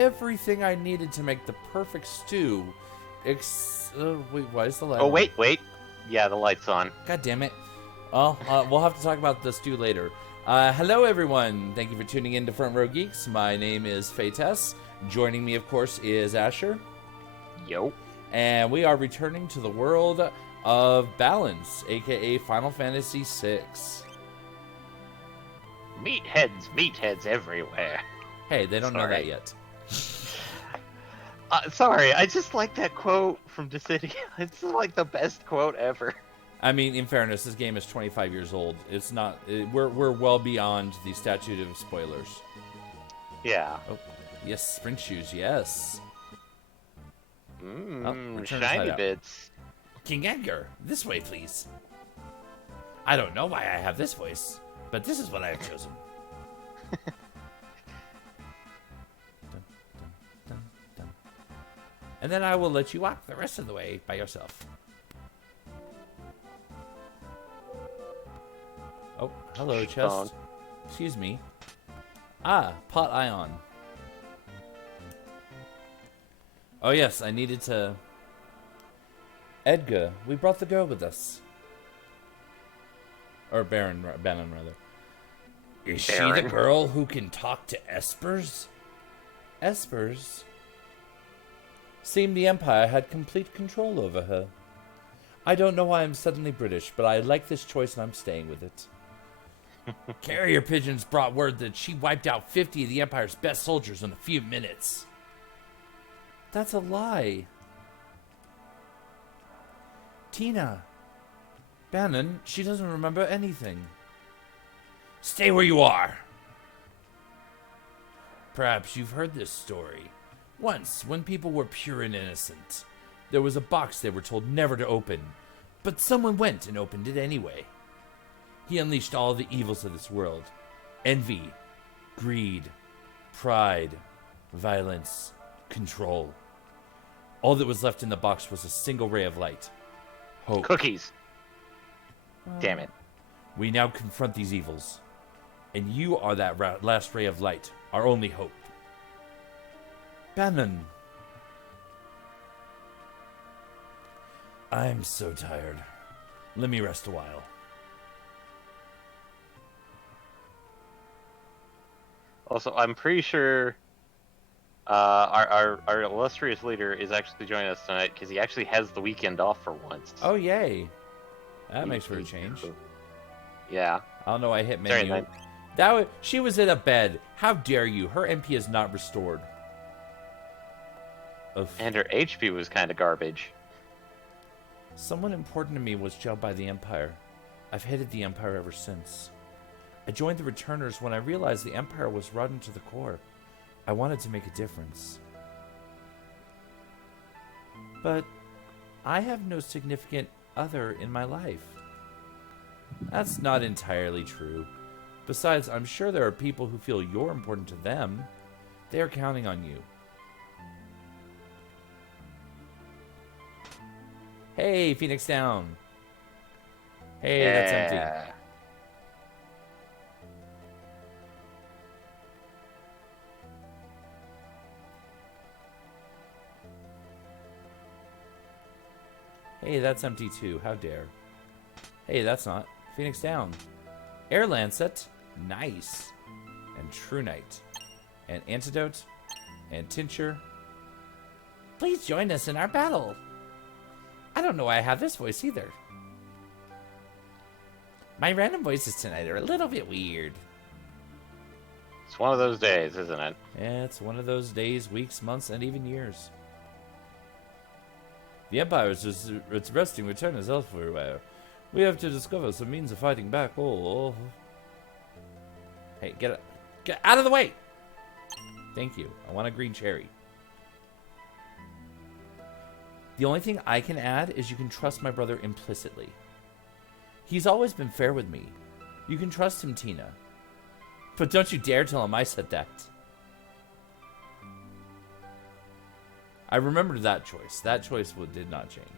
everything I needed to make the perfect stew. Wait, why is the light Oh, on? wait. Yeah, the light's on. God damn it. Well, we'll have to talk about the stew later. Hello, everyone. Thank you for tuning in to Front Row Geeks. My name is Fates. Joining me, of course, is Asher. Yo. And we are returning to the world of balance, aka Final Fantasy VI. Meatheads everywhere. Hey, they don't know that yet. Sorry, I just like that quote from Dissidia. It's like the best quote ever. I mean, in fairness, this game is 25 years old. It's not. We're well beyond the statute of spoilers. Yeah. Oh, yes, sprint shoes. Yes. Shiny bits. King Edgar, this way, please. I don't know why I have this voice, but this is what I have chosen. Dun, dun, dun. And then I will let you walk the rest of the way by yourself. Oh, hello, chest. Excuse me. Ah, pot ion. Oh, yes, I needed to... Edgar, we brought the girl with us. Or Bannon, rather. Is she the girl who can talk to espers? Espers? Seemed the Empire had complete control over her. I don't know why I'm suddenly British, but I like this choice and I'm staying with it. Carrier pigeons brought word that she wiped out 50 of the Empire's best soldiers in a few minutes. That's a lie. Tina. Bannon, she doesn't remember anything. Stay where you are. Perhaps you've heard this story. Once, when people were pure and innocent, there was a box they were told never to open, but someone went and opened it anyway. He unleashed all the evils of this world. Envy, greed, pride, violence, control. All that was left in the box was a single ray of light. Hope. Cookies. Damn it. We now confront these evils. And you are that last ray of light, our only hope. Bannon. I'm so tired. Let me rest a while. Also, I'm pretty sure our illustrious leader is actually joining us tonight because he actually has the weekend off for once. Oh, yay. That makes for a change. Yeah. I don't know why I hit menu. She was in a bed. How dare you? Her MP is not restored. And her HP was kind of garbage. Someone important to me was jailed by the Empire. I've hated the Empire ever since. I joined the Returners when I realized the Empire was rotten to the core. I wanted to make a difference. But I have no significant other in my life. That's not entirely true. Besides, I'm sure there are people who feel you're important to them. They are counting on you. Hey, Phoenix down. Hey, that's empty. Hey, that's empty too. How dare. Hey, that's not. Phoenix down. Air Lancet. Nice. And True Knight. And Antidote. And Tincture. Please join us in our battle. I don't know why I have this voice either. My random voices tonight are a little bit weird. It's one of those days, isn't it? Yeah, it's one of those days, weeks, months, and even years. The Empire is just its resting returners elsewhere. We have to discover some means of fighting back. Oh. Hey, get out of the way! Thank you. I want a green cherry. The only thing I can add is you can trust my brother implicitly. He's always been fair with me. You can trust him, Tina. But don't you dare tell him I said that. I remembered that choice. That choice did not change.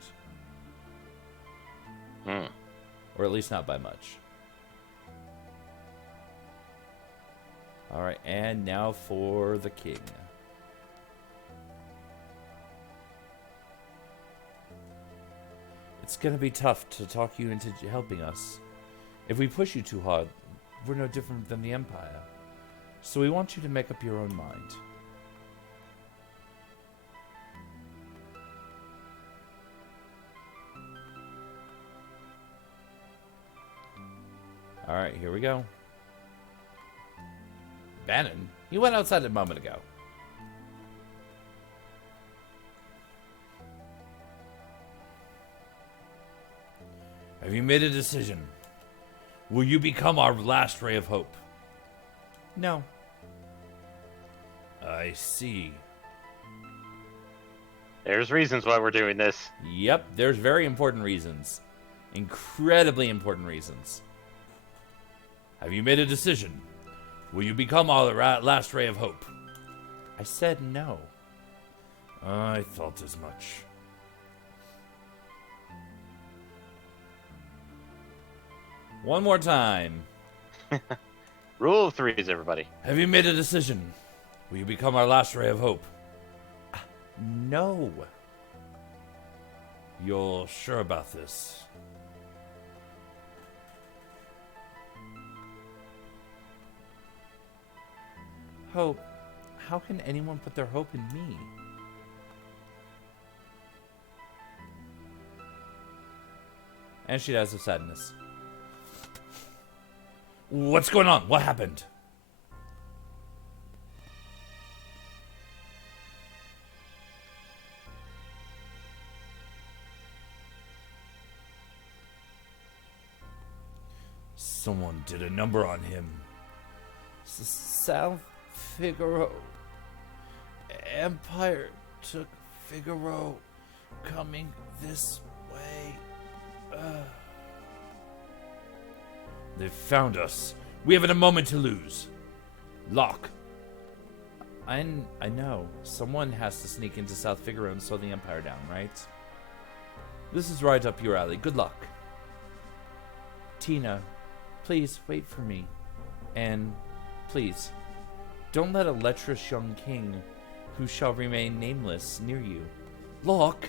Or at least not by much. Alright, and now for the king. It's gonna be tough to talk you into helping us. If we push you too hard, we're no different than the Empire. So we want you to make up your own mind. Alright, here we go. Bannon? You went outside a moment ago. Have you made a decision? Will you become our last ray of hope? No. I see. There's reasons why we're doing this. Yep, there's very important reasons. Incredibly important reasons. Have you made a decision? Will you become our last ray of hope? I said no. I thought as much. One more time. Rule of threes, everybody. Have you made a decision? Will you become our last ray of hope? No. You're sure about this? Hope? How can anyone put their hope in me? And she dies of sadness. What's going on? What happened? Someone did a number on him. South Figaro. Empire took Figaro. Coming this way. They found us. We haven't a moment to lose. Lock. I know. Someone has to sneak into South Figaro and slow the Empire down, right? This is right up your alley. Good luck. Tina, please wait for me. And please, don't let a lecherous young king who shall remain nameless near you. Lock.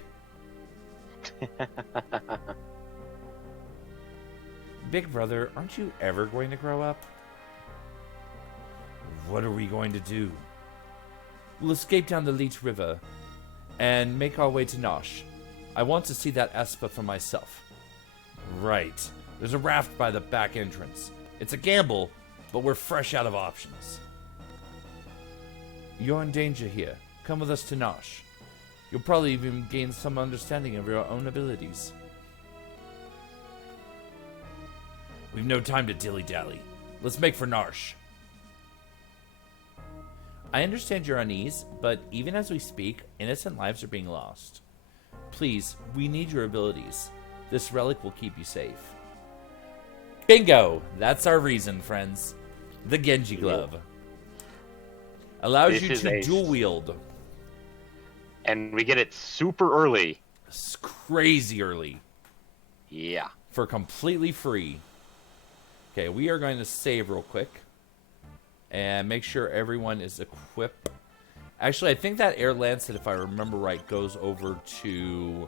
Big brother, aren't you ever going to grow up? What are we going to do? We'll escape down the Leech River and make our way to Nosh. I want to see that Espa for myself. Right. There's a raft by the back entrance. It's a gamble, but we're fresh out of options. You're in danger here. Come with us to Nosh. You'll probably even gain some understanding of your own abilities. We've no time to dilly-dally. Let's make for Narsh. I understand your unease, but even as we speak, innocent lives are being lost. Please, we need your abilities. This relic will keep you safe. Bingo! That's our reason, friends. The Genji Glove. Allows you to dual wield. And we get it super early. It's crazy early. Yeah. For completely free. Okay, we are going to save real quick. And make sure everyone is equipped. Actually, I think that Air Lancet, if I remember right, goes over to...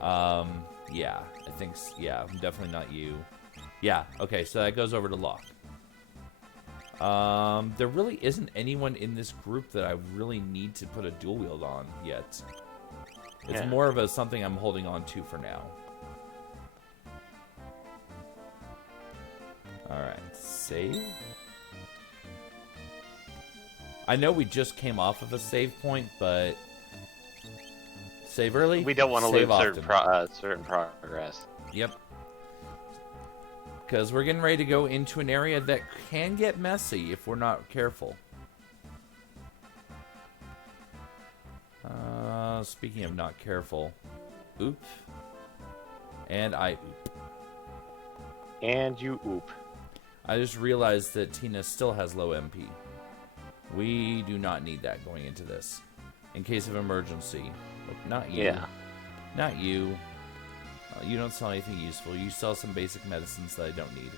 yeah, I think... Yeah, definitely not you. Yeah, okay, so that goes over to Locke. There really isn't anyone in this group that I really need to put a dual wield on yet. It's more of a something I'm holding on to for now. Alright, save. I know we just came off of a save point, but save early. We don't want to lose certain progress. Yep. Because we're getting ready to go into an area that can get messy if we're not careful. Speaking of not careful. Oop. And I oop. And you oop. I just realized that Tina still has low MP. We do not need that going into this. In case of emergency. Oh, not you. Yeah. Not you. You don't sell anything useful. You sell some basic medicines that I don't need.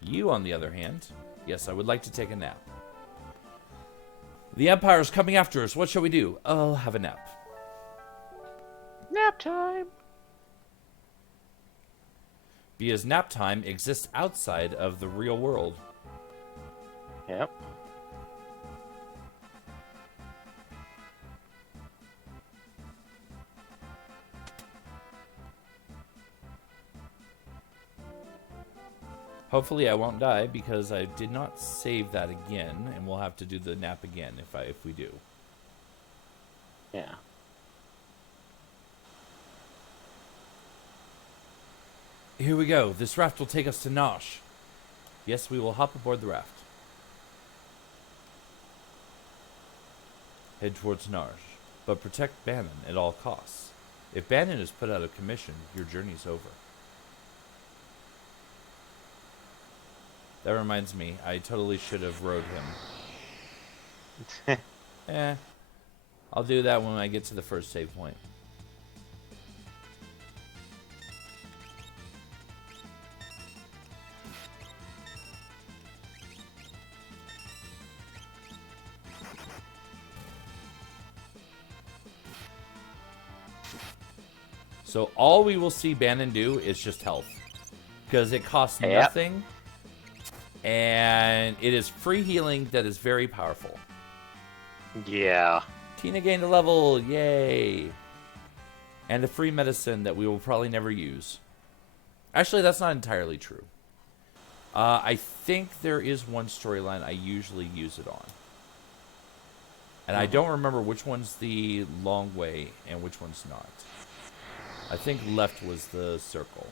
You, on the other hand, yes, I would like to take a nap. The Empire is coming after us. What shall we do? I'll have a nap. nap time. Because nap time exists outside of the real world. Yep. Hopefully I won't die because I did not save that again, and we'll have to do the nap again if we do. Yeah. Here we go. This raft will take us to Nosh. Yes, we will hop aboard the raft. Head towards Narj, but protect Bannon at all costs. If Bannon is put out of commission, your journey's over. That reminds me, I totally should have rode him. I'll do that when I get to the first save point. So all we will see Bannon do is just health. Because it costs nothing. And it is free healing that is very powerful. Yeah. Tina gained a level. Yay. And a free medicine that we will probably never use. Actually, that's not entirely true. I think there is one storyline I usually use it on. And I don't remember which one's the long way and which one's not. I think left was the circle.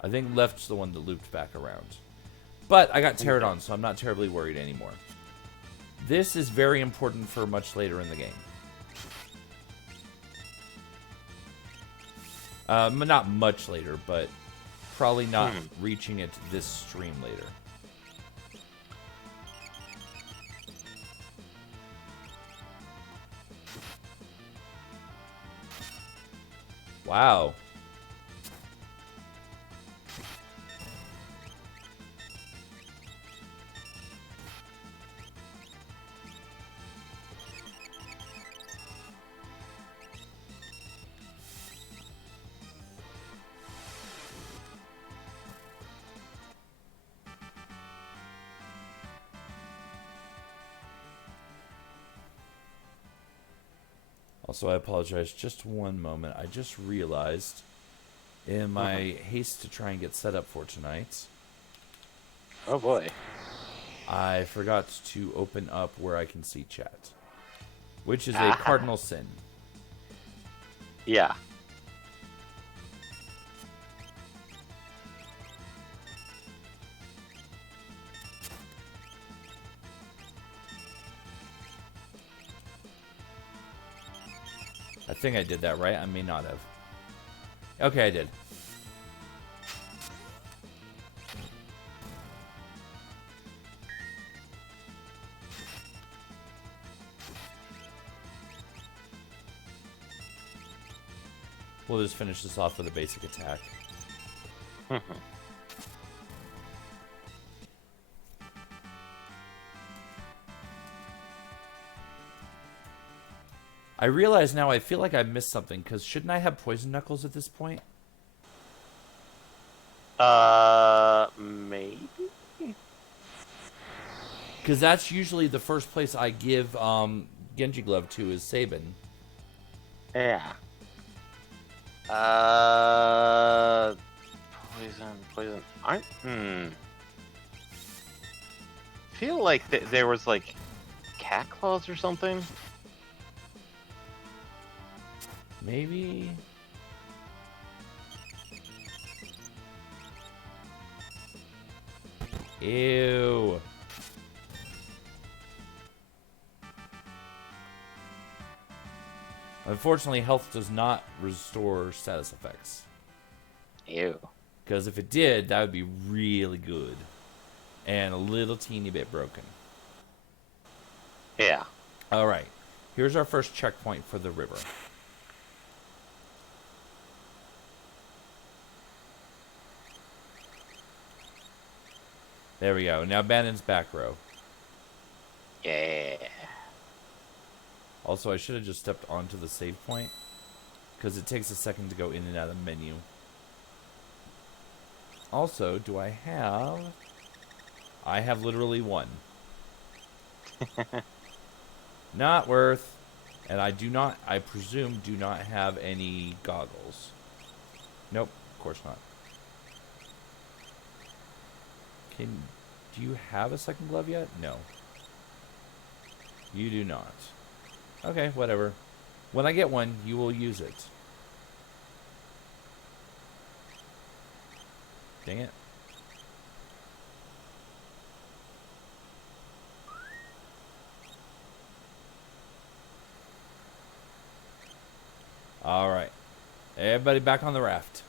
I think left's the one that looped back around. But I got Pterodon, so I'm not terribly worried anymore. This is very important for much later in the game. Not much later, but probably not reaching it this stream later. Wow. Also, I apologize. Just one moment. I just realized in my haste to try and get set up for tonight. Oh boy. I forgot to open up where I can see chat. Which is a cardinal sin. Yeah. I think I did that right. I may not have. Okay, I did. We'll just finish this off with a basic attack. I realize now I feel like I missed something, because shouldn't I have Poison Knuckles at this point? Maybe? Because that's usually the first place I give Genji Glove to is Sabin. Yeah. Poison. Feel like there was like cat claws or something. Maybe. Ew. Unfortunately, health does not restore status effects. Ew. Because if it did, that would be really good. And a little teeny bit broken. Yeah. Alright. Here's our first checkpoint for the river. There we go. Now Bannon's back row. Yeah. Also, I should have just stepped onto the save point. because it takes a second to go in and out of the menu. Also, do I have... I have literally one. Not worth. And I do not, I presume, do not have any goggles. Nope, of course not. Do you have a second glove yet? No. You do not. Okay, whatever. When I get one, you will use it. Dang it. All right. Everybody back on the raft.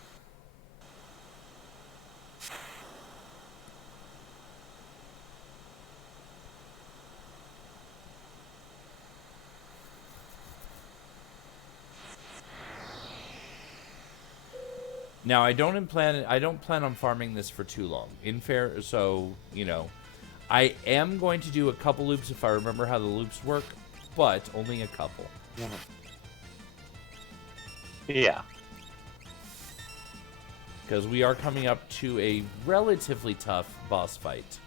Now I don't plan on farming this for too long. So, you know, I am going to do a couple loops if I remember how the loops work, but only a couple. Yeah. Because we are coming up to a relatively tough boss fight.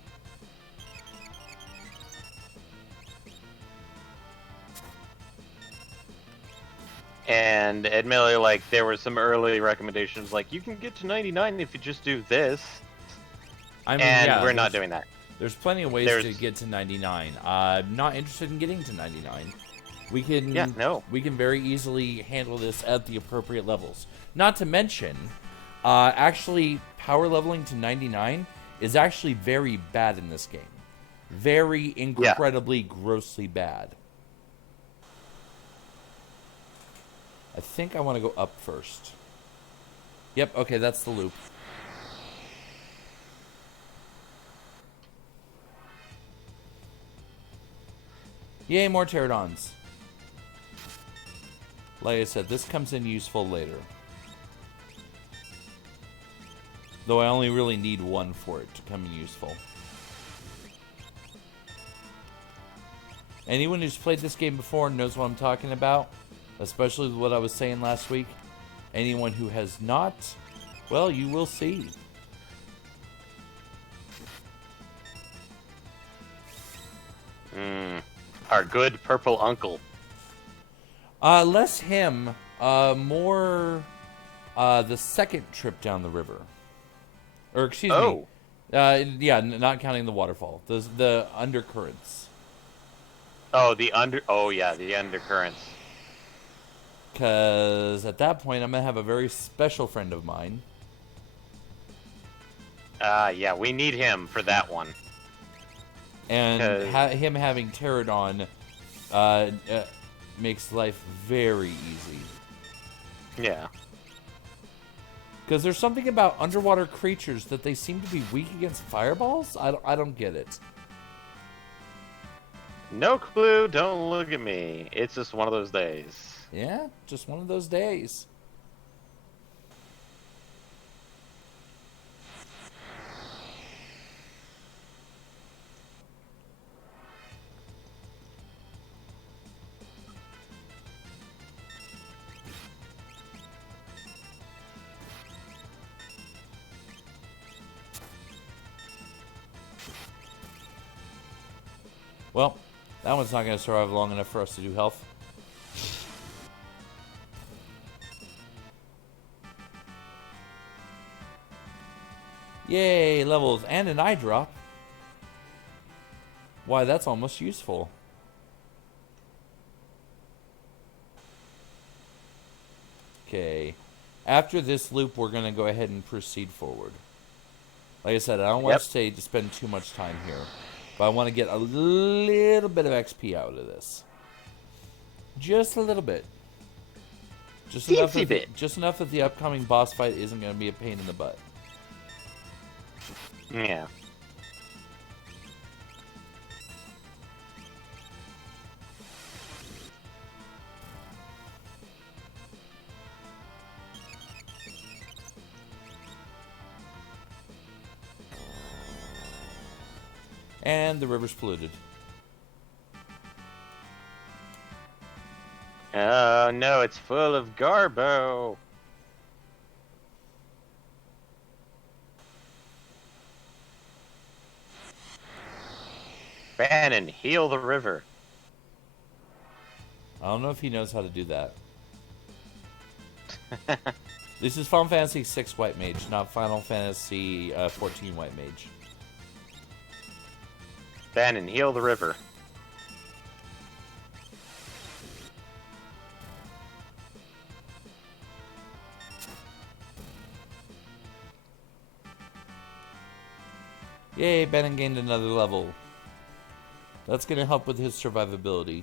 And admittedly, like, there were some early recommendations, like, you can get to 99 if you just do this. I mean, and yeah, we're not doing that. There's plenty of ways to get to 99. I'm not interested in getting to 99. We can we can very easily handle this at the appropriate levels. Not to mention, actually, power leveling to 99 is actually very bad in this game. Very incredibly, grossly bad. I think I want to go up first. Yep, okay, that's the loop. Yay, more pterodons. Like I said, this comes in useful later. Though I only really need one for it to come in useful. Anyone who's played this game before knows what I'm talking about. Especially what I was saying last week. Anyone who has not, well, you will see. Our good purple uncle. Less him, more the second trip down the river. Or excuse me. Yeah, not counting the waterfall. The undercurrents. Oh yeah, the undercurrents. Because at that point, I'm going to have a very special friend of mine. Yeah, we need him for that one. And him having pterodon makes life very easy. Yeah. Because there's something about underwater creatures that they seem to be weak against fireballs? I don't get it. No clue, don't look at me. It's just one of those days. Yeah, just one of those days. Well, that one's not going to survive long enough for us to do health. Yay, levels and an eye drop. Why, that's almost useful. Okay. After this loop, we're going to go ahead and proceed forward. Like I said, I don't want to spend too much time here. But I want to get a little bit of XP out of this. Just a little bit. Just enough that the upcoming boss fight isn't going to be a pain in the butt. Yeah. And the river's polluted. Oh no, it's full of garbo. Bannon, heal the river. I don't know if he knows how to do that. This is Final Fantasy VI White Mage, not Final Fantasy 14 White Mage. Bannon, heal the river. Yay, Bannon gained another level. That's going to help with his survivability.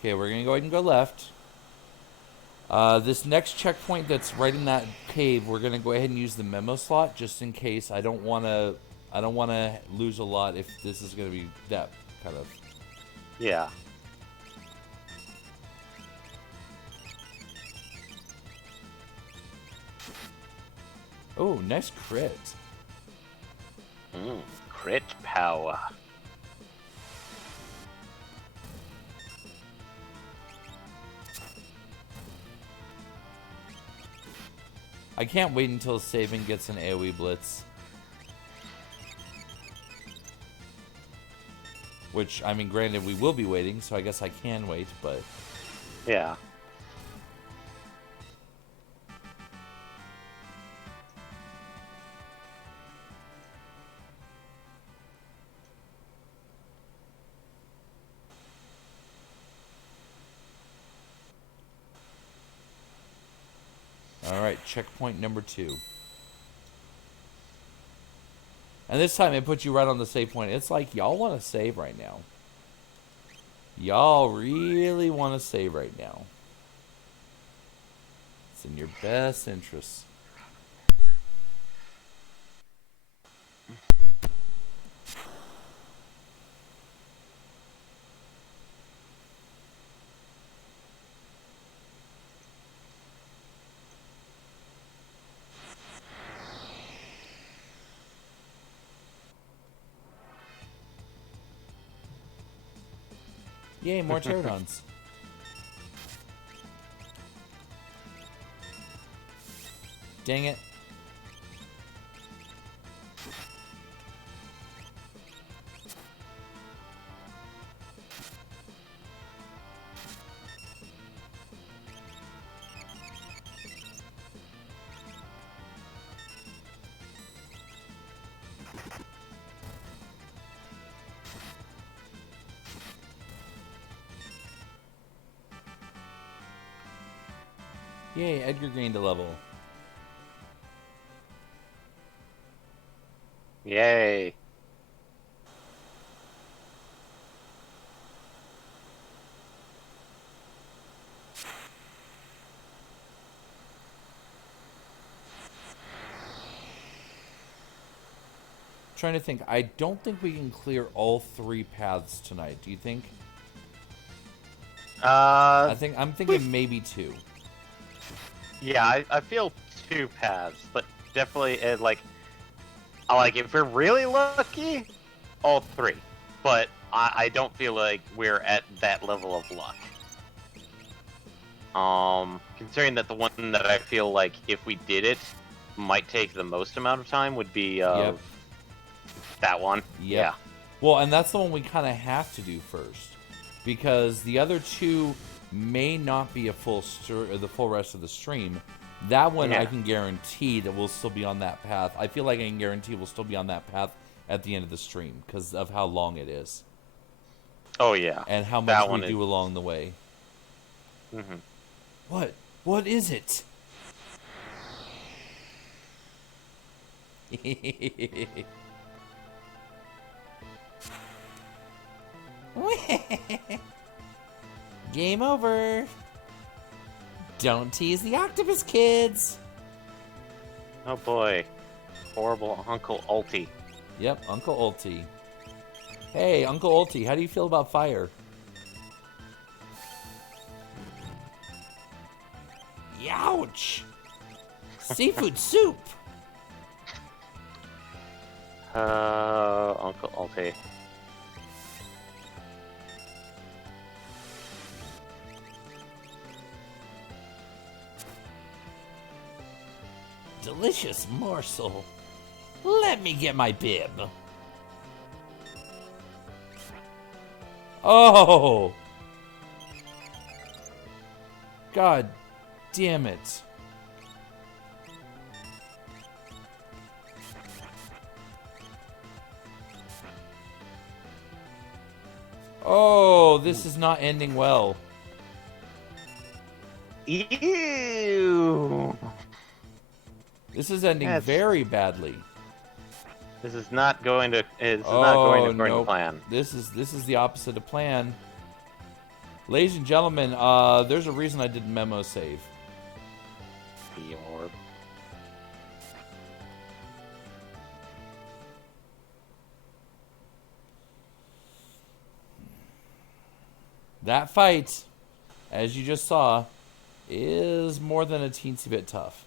Okay, we're going to go ahead and go left. This next checkpoint that's right in that cave, we're going to go ahead and use the memo slot just in case. I don't want to lose a lot if this is going to be that kind of. Yeah. Oh, nice crit. Crit power. I can't wait until Saban gets an AoE blitz. Which, I mean, granted, we will be waiting, so I guess I can wait, but... Yeah. Alright, checkpoint number 2. And this time it puts you right on the save point. It's like y'all want to save right now. Y'all really want to save right now. It's in your best interest. Yay, more pterodons. Dang it. Yay, Edgar gained a level. Yay. Trying to think. I don't think we can clear all 3 paths tonight. Do you think? I'm thinking maybe 2. Yeah, I feel 2 paths, but definitely like if we're really lucky, all 3. But I don't feel like we're at that level of luck. Considering that the one that I feel like if we did it might take the most amount of time would be that one. Yep. Yeah. Well, and that's the one we kind of have to do first, because the other 2 may not be the full rest of the stream. That one I can guarantee that we'll still be on that path. I feel like I can guarantee we'll still be on that path at the end of the stream because of how long it is. Oh yeah. And how much we do along the way. Mm-hmm. What? What is it? Game over. Don't tease the octopus, kids. Oh boy. Horrible Uncle Ulti. Yep, Uncle Ulti. Hey, Uncle Ulti, how do you feel about fire? Youch! Seafood soup! Uncle Ulti. delicious morsel. Let me get my bib. Oh! God damn it. Oh, this is not ending well. Ew. This is ending very badly. This is not going to. This is not going according to nope. plan. This is the opposite of plan. Ladies and gentlemen, there's a reason I did memo save. The orb. That fight, as you just saw, is more than a teensy bit tough.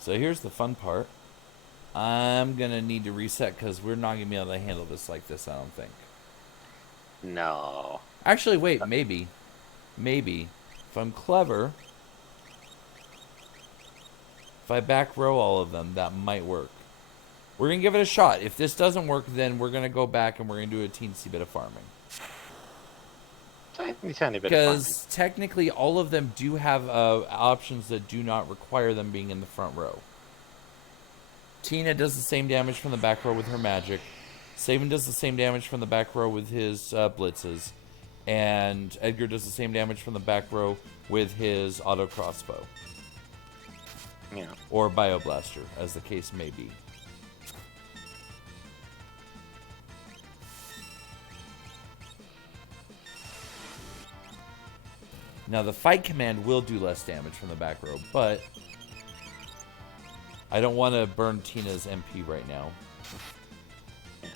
So here's the fun part. I'm going to need to reset because we're not going to be able to handle this like this, I don't think. No. Actually, wait, maybe. Maybe. If I'm clever, if I back row all of them, that might work. We're going to give it a shot. If this doesn't work, then we're going to go back and we're going to do a teensy bit of farming. Tiny bit of farming. Because technically all of them do have options that do not require them being in the front row. Tina does the same damage from the back row with her magic. Saban does the same damage from the back row with his blitzes. And Edgar does the same damage from the back row with his auto crossbow. Yeah. Or bioblaster, as the case may be. Now the fight command will do less damage from the back row, but I don't want to burn Tina's MP right now. Yeah.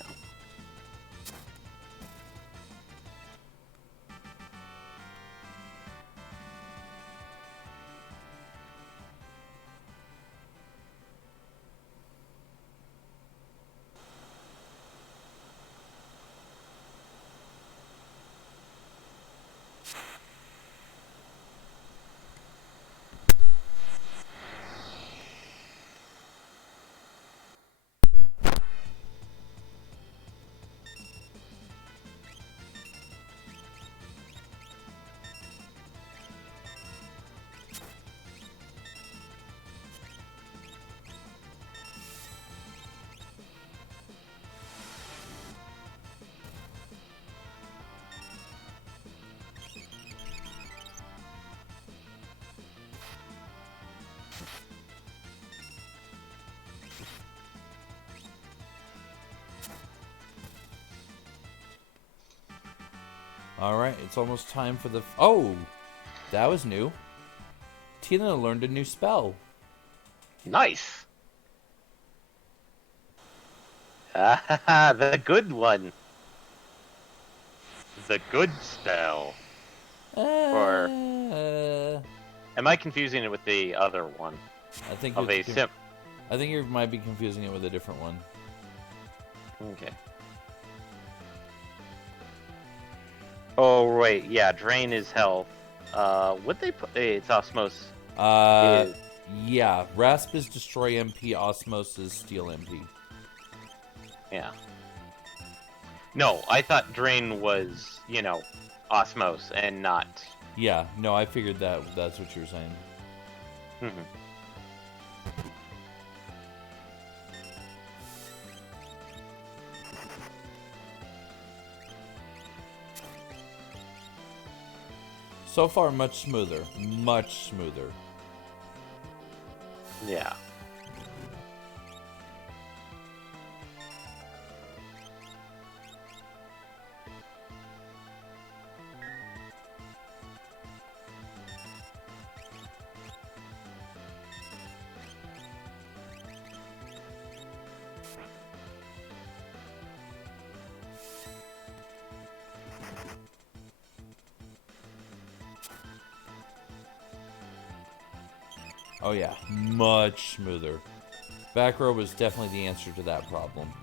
Alright, it's almost time for the... Oh! That was new. Tina learned a new spell. Nice. Ah, the good one. The good spell. Or am I confusing it with the other one? I think Of a sim. I think you might be confusing it with a different one. Okay. Oh wait, yeah. Drain is health. Would they put? It's osmosis. Yeah. Rasp is destroy MP. Osmos is steal MP. Yeah. No, I thought drain was, osmos and not. Yeah. No, I figured that's what you were saying. Mm-hmm. So far, much smoother. Much smoother. Yeah. Oh yeah, much smoother. Back row was definitely the answer to that problem.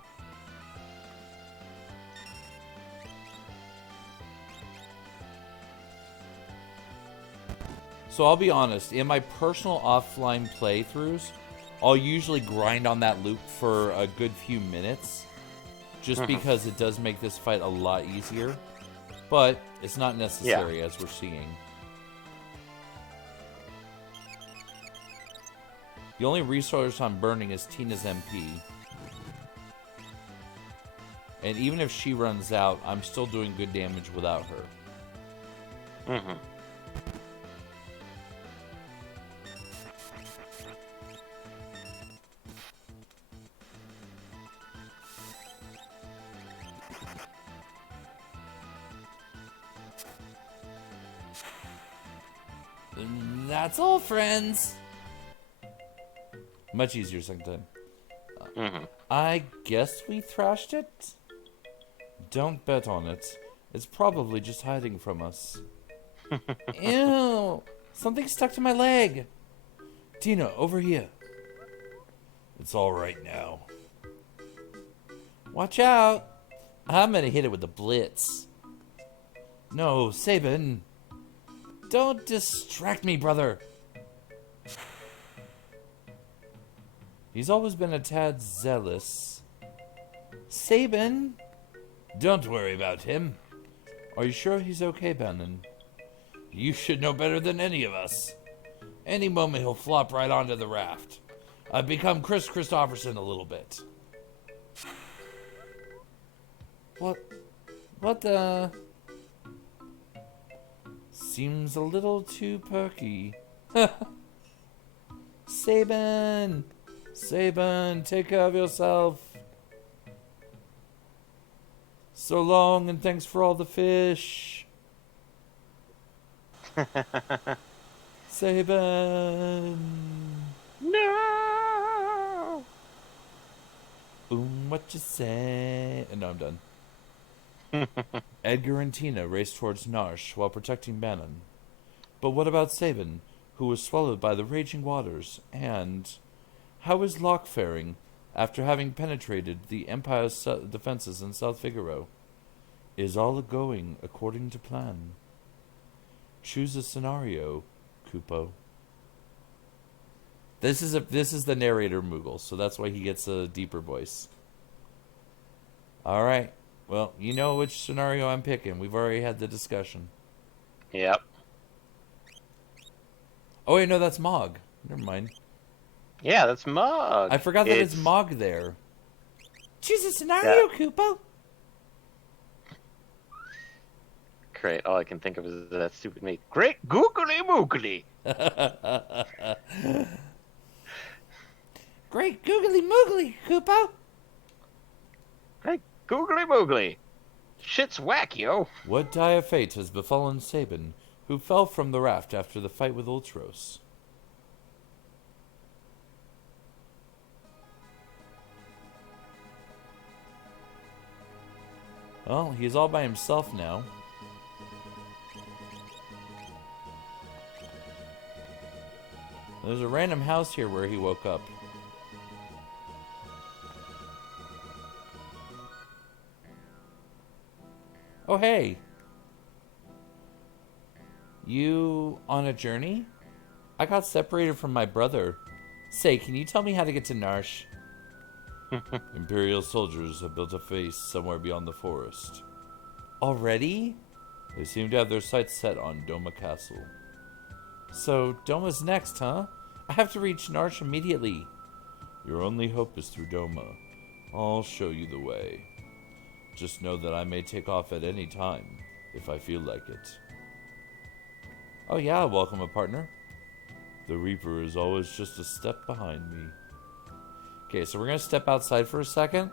So I'll be honest, in my personal offline playthroughs, I'll usually grind on that loop for a good few minutes, just because it does make this fight a lot easier. But it's not necessary, as we're seeing. The only resource I'm burning is Tina's MP. And even if she runs out, I'm still doing good damage without her. And that's all, friends. Much easier second time. I guess we thrashed it? Don't bet on it. It's probably just hiding from us. Ew! Something stuck to my leg! Tina, over here. It's alright now. Watch out! I'm gonna hit it with the blitz. No, Sabin. Don't distract me, brother. He's always been a tad zealous. Sabin? Don't worry about him. Are you sure he's okay, Bannon? You should know better than any of us. Any moment he'll flop right onto the raft. I've become Chris Christopherson a little bit. What the... Seems a little too perky. Sabin! Sabin, take care of yourself. So long, and thanks for all the fish. Sabin. No. Boom, what you say? No, I'm done. Edgar and Tina race towards Narsh while protecting Bannon. But what about Sabin, who was swallowed by the raging waters? And how is Locke faring after having penetrated the Empire's defenses in South Figaro? Is all going according to plan? Choose a scenario, Kupo. This is the narrator Moogle, so that's why he gets a deeper voice. All right. Well, you know which scenario I'm picking. We've already had the discussion. Yep. Oh wait, no, that's Mog. Never mind. Yeah, that's Mog. I forgot that it's Mog there. Choose a scenario, Kupo. Great. All I can think of is that stupid mate. Great googly moogly. Great googly moogly, Kupo. Great googly moogly. Shit's whack, yo. What dire fate has befallen Sabin, who fell from the raft after the fight with Ultros? Well, he's all by himself now. There's a random house here where he woke up. Oh, hey. You on a journey? I got separated from my brother. Say, can you tell me how to get to Narsh? Imperial soldiers have built a base somewhere beyond the forest. Already? They seem to have their sights set on Doma Castle. So, Doma's next, huh? I have to reach Narsh immediately. Your only hope is through Doma. I'll show you the way. Just know that I may take off at any time, if I feel like it. Oh yeah, welcome a partner. The Reaper is always just a step behind me. Okay, so we're going to step outside for a second,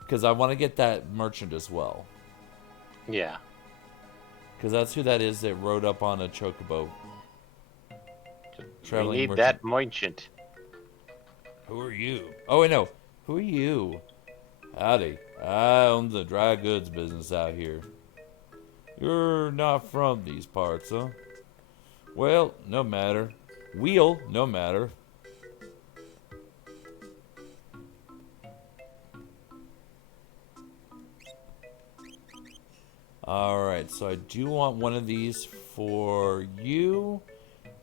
because I want to get that merchant as well. Yeah. Because that's who that is that rode up on a chocobo. We need that merchant. Who are you? Oh, wait, no. Who are you? Howdy. I own the dry goods business out here. You're not from these parts, huh? Well, no matter. No matter. Alright, so I do want one of these for you.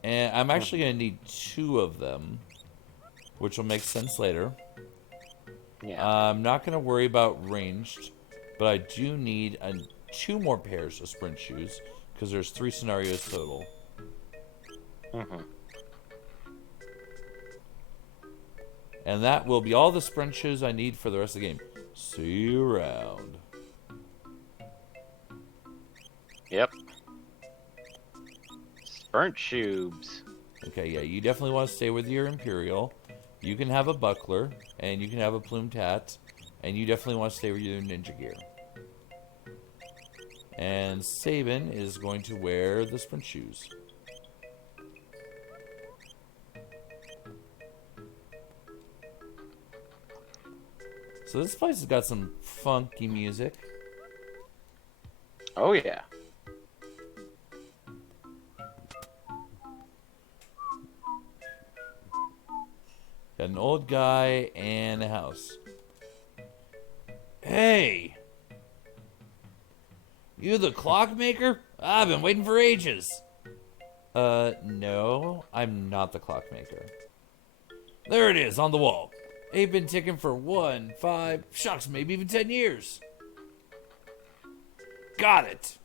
And I'm actually going to need 2 of them, which will make sense later. Yeah. I'm not going to worry about ranged, but I do need 2 more pairs of sprint shoes, because there's 3 scenarios total. And that will be all the sprint shoes I need for the rest of the game. See you around. Yep. Sprint shoes. Okay, yeah, you definitely want to stay with your Imperial. You can have a buckler, and you can have a plumed hat, and you definitely want to stay with your ninja gear. And Sabin is going to wear the sprint shoes. So this place has got some funky music. Oh, yeah. Got an old guy and a house. Hey! You the clockmaker? I've been waiting for ages. No, I'm not the clockmaker. There it is, on the wall. Ain't been ticking for 1, 5, shucks, maybe even 10 years. Got it.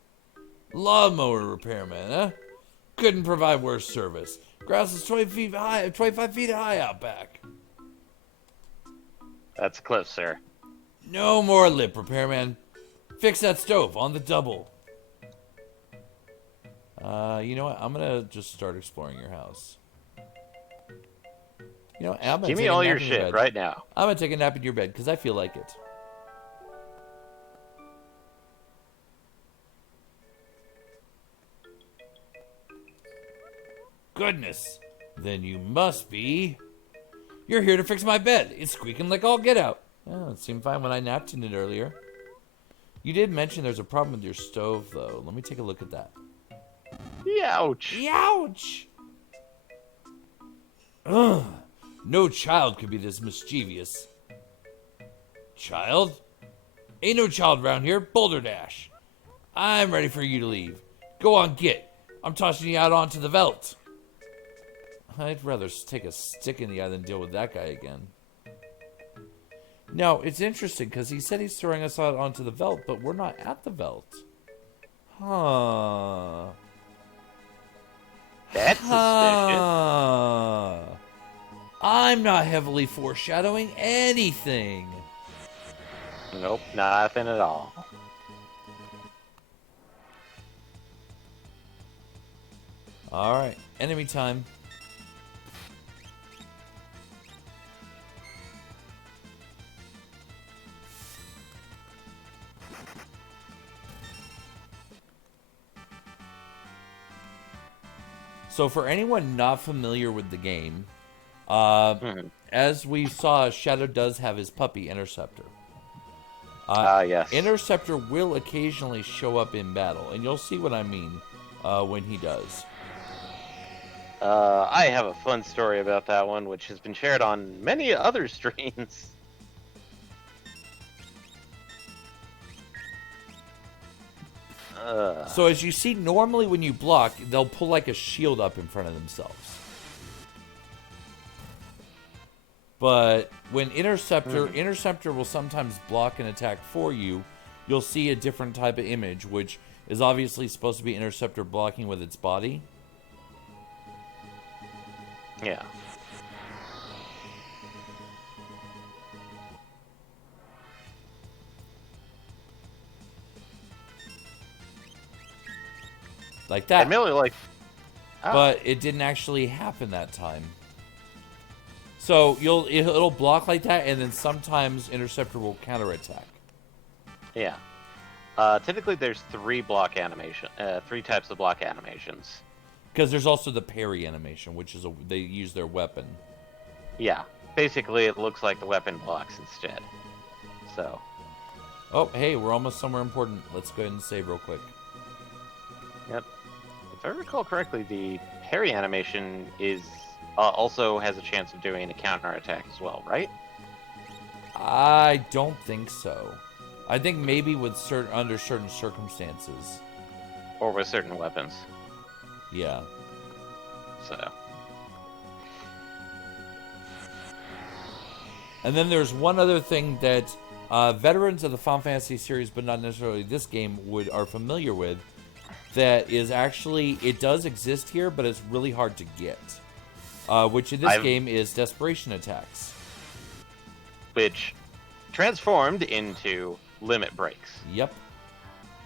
Lawnmower repairman, huh? Couldn't provide worse service. Grass is 25 feet high out back. That's a cliff, sir. No more lip, repairman. Fix that stove on the double. You know what? I'm gonna just start exploring your house. You know, I'm gonna Give me take a all nap your in shit bed. right now. I'm gonna take a nap in your bed because I feel like it. Goodness. Then you must be. You're here to fix my bed. It's squeaking like all get out. Oh, it seemed fine when I napped in it earlier. You did mention there's a problem with your stove, though. Let me take a look at that. Ouch. Youch! Ugh. No child could be this mischievous. Child? Ain't no child around here. Boulder Dash. I'm ready for you to leave. Go on, get. I'm tossing you out onto the veldt. I'd rather take a stick in the eye than deal with that guy again. Now, it's interesting, because he said he's throwing us out onto the veldt, but we're not at the veldt. Huh. That's suspicious. I'm not heavily foreshadowing anything. Nope, nothing at all. Alright, enemy time. So for anyone not familiar with the game, as we saw, Shadow does have his puppy, Interceptor. Yes. Interceptor will occasionally show up in battle, and you'll see what I mean when he does. I have a fun story about that one, which has been shared on many other streams. So as you see, normally when you block, they'll pull like a shield up in front of themselves. But when Interceptor will sometimes block an attack for you, you'll see a different type of image, which is obviously supposed to be Interceptor blocking with its body. Yeah. Like that. Admittedly, like... Oh. But it didn't actually happen that time. So it'll block like that, and then sometimes Interceptor will counterattack. Yeah. Typically, there's three types of block animations. Because there's also the parry animation, which is they use their weapon. Yeah. Basically, it looks like the weapon blocks instead. So. Oh, hey, we're almost somewhere important. Let's go ahead and save real quick. Yep. If I recall correctly, the parry animation is also has a chance of doing a counter attack as well, right? I don't think so. I think maybe with under certain circumstances. Or with certain weapons. Yeah. So. And then there's one other thing that veterans of the Final Fantasy series, but not necessarily this game, are familiar with. That is actually, it does exist here, but it's really hard to get. Which in this game is desperation attacks. Which transformed into limit breaks. Yep.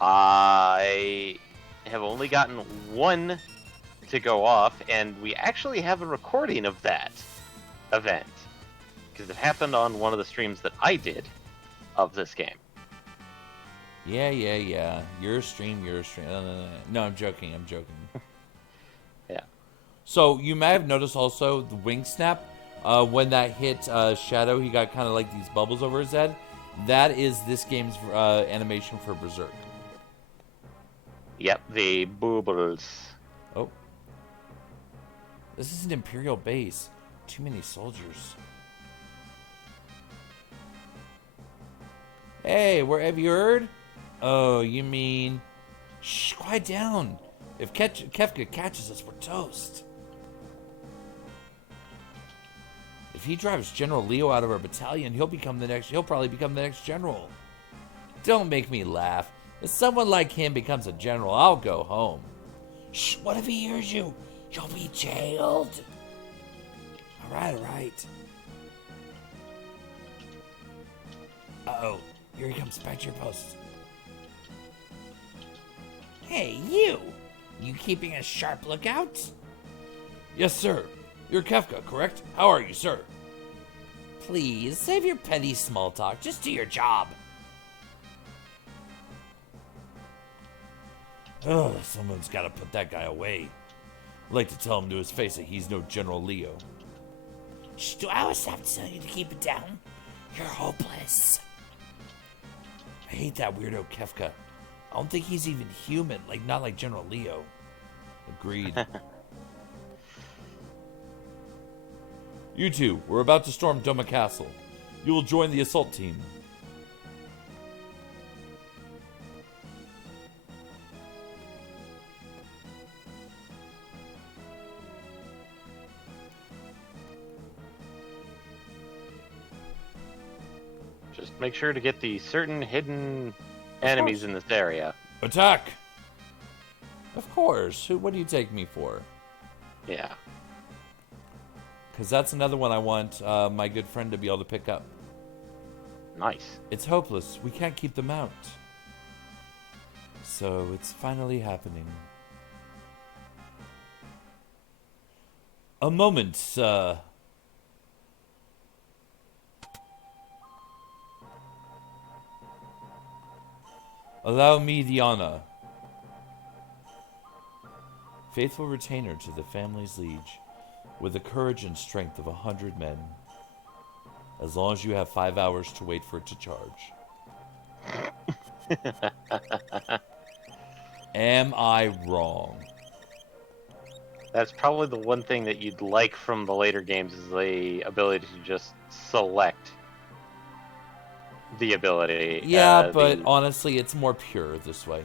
I have only gotten one to go off, and we actually have a recording of that event. Because it happened on one of the streams that I did of this game. Yeah. Your stream. No, I'm joking. Yeah. So you may have noticed also the wing snap. When that hit Shadow, he got kind of like these bubbles over his head. That is this game's animation for Berserk. Yep, the boobles. Oh. This is an Imperial base. Too many soldiers. Hey, have you heard? Oh, you mean... Shh, quiet down. If Kefka catches us, we're toast. If he drives General Leo out of our battalion, he'll probably become the next general. Don't make me laugh. If someone like him becomes a general, I'll go home. Shh, what if he hears you? You'll be jailed. All right. Uh-oh. Here he comes. Back to your post. Hey, you! You keeping a sharp lookout? Yes, sir. You're Kefka, correct? How are you, sir? Please, save your petty small talk. Just do your job. Oh, someone's got to put that guy away. I'd like to tell him to his face that he's no General Leo. Shh, do I always have to tell you to keep it down? You're hopeless. I hate that weirdo Kefka. I don't think he's even human, not like General Leo. Agreed. You two, we're about to storm Doma Castle. You will join the assault team. Just make sure to get the certain hidden enemies in this area. Attack! Of course. What do you take me for? Yeah. Because that's another one I want my good friend to be able to pick up. Nice. It's hopeless. We can't keep them out. So it's finally happening. A moment, Allow me the honor. Faithful retainer to the family's liege, with the courage and strength of 100 men. As long as you have 5 hours to wait for it to charge. Am I wrong? That's probably the one thing that you'd like from the later games is the ability to just select the ability. Yeah, but honestly, it's more pure this way.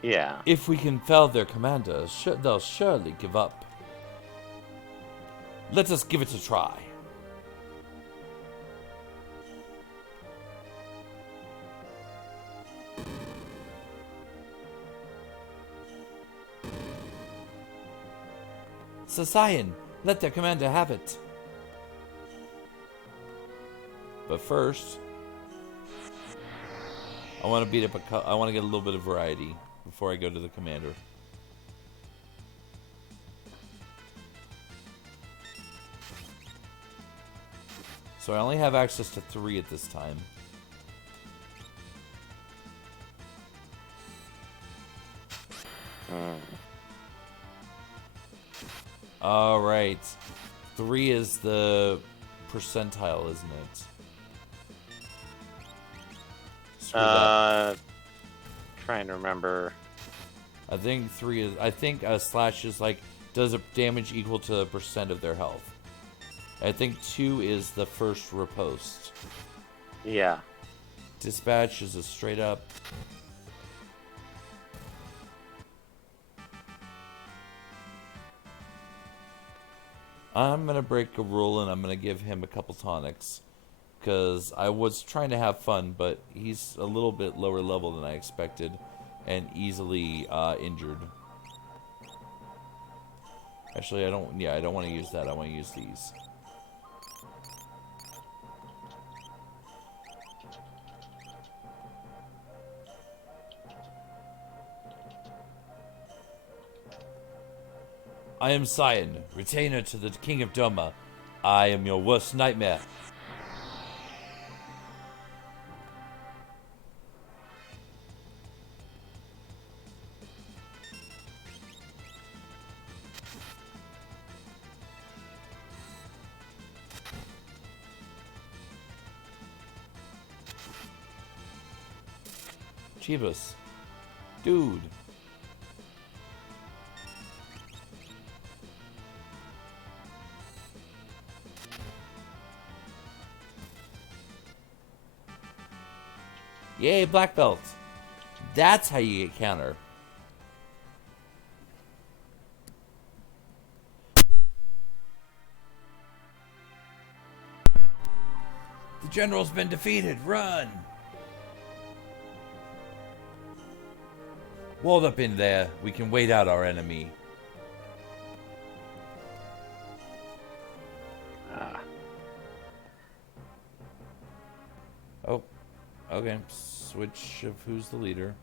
Yeah. If we can fell their commander, they'll surely give up. Let us give it a try. Sasayan, let their commander have it. But first, I want to beat up I want to get a little bit of variety before I go to the commander. So I only have access to 3 at this time. Alright. 3 is the percentile, isn't it? Trying to remember. I think 3 is... I think slash is does a damage equal to the percent of their health. I think 2 is the first riposte. Yeah. Dispatch is a straight up. I'm gonna break a rule and I'm gonna give him a couple tonics. Because I was trying to have fun, but he's a little bit lower level than I expected. And easily injured. Actually, I don't want to use that. I want to use these. I am Cyan, retainer to the King of Doma. I am your worst nightmare. Chivas. Dude. Yay, black belt. That's how you get counter. The general's been defeated. Run. Walled up in there. We can wait out our enemy. Oh. Okay. Switch of who's the leader.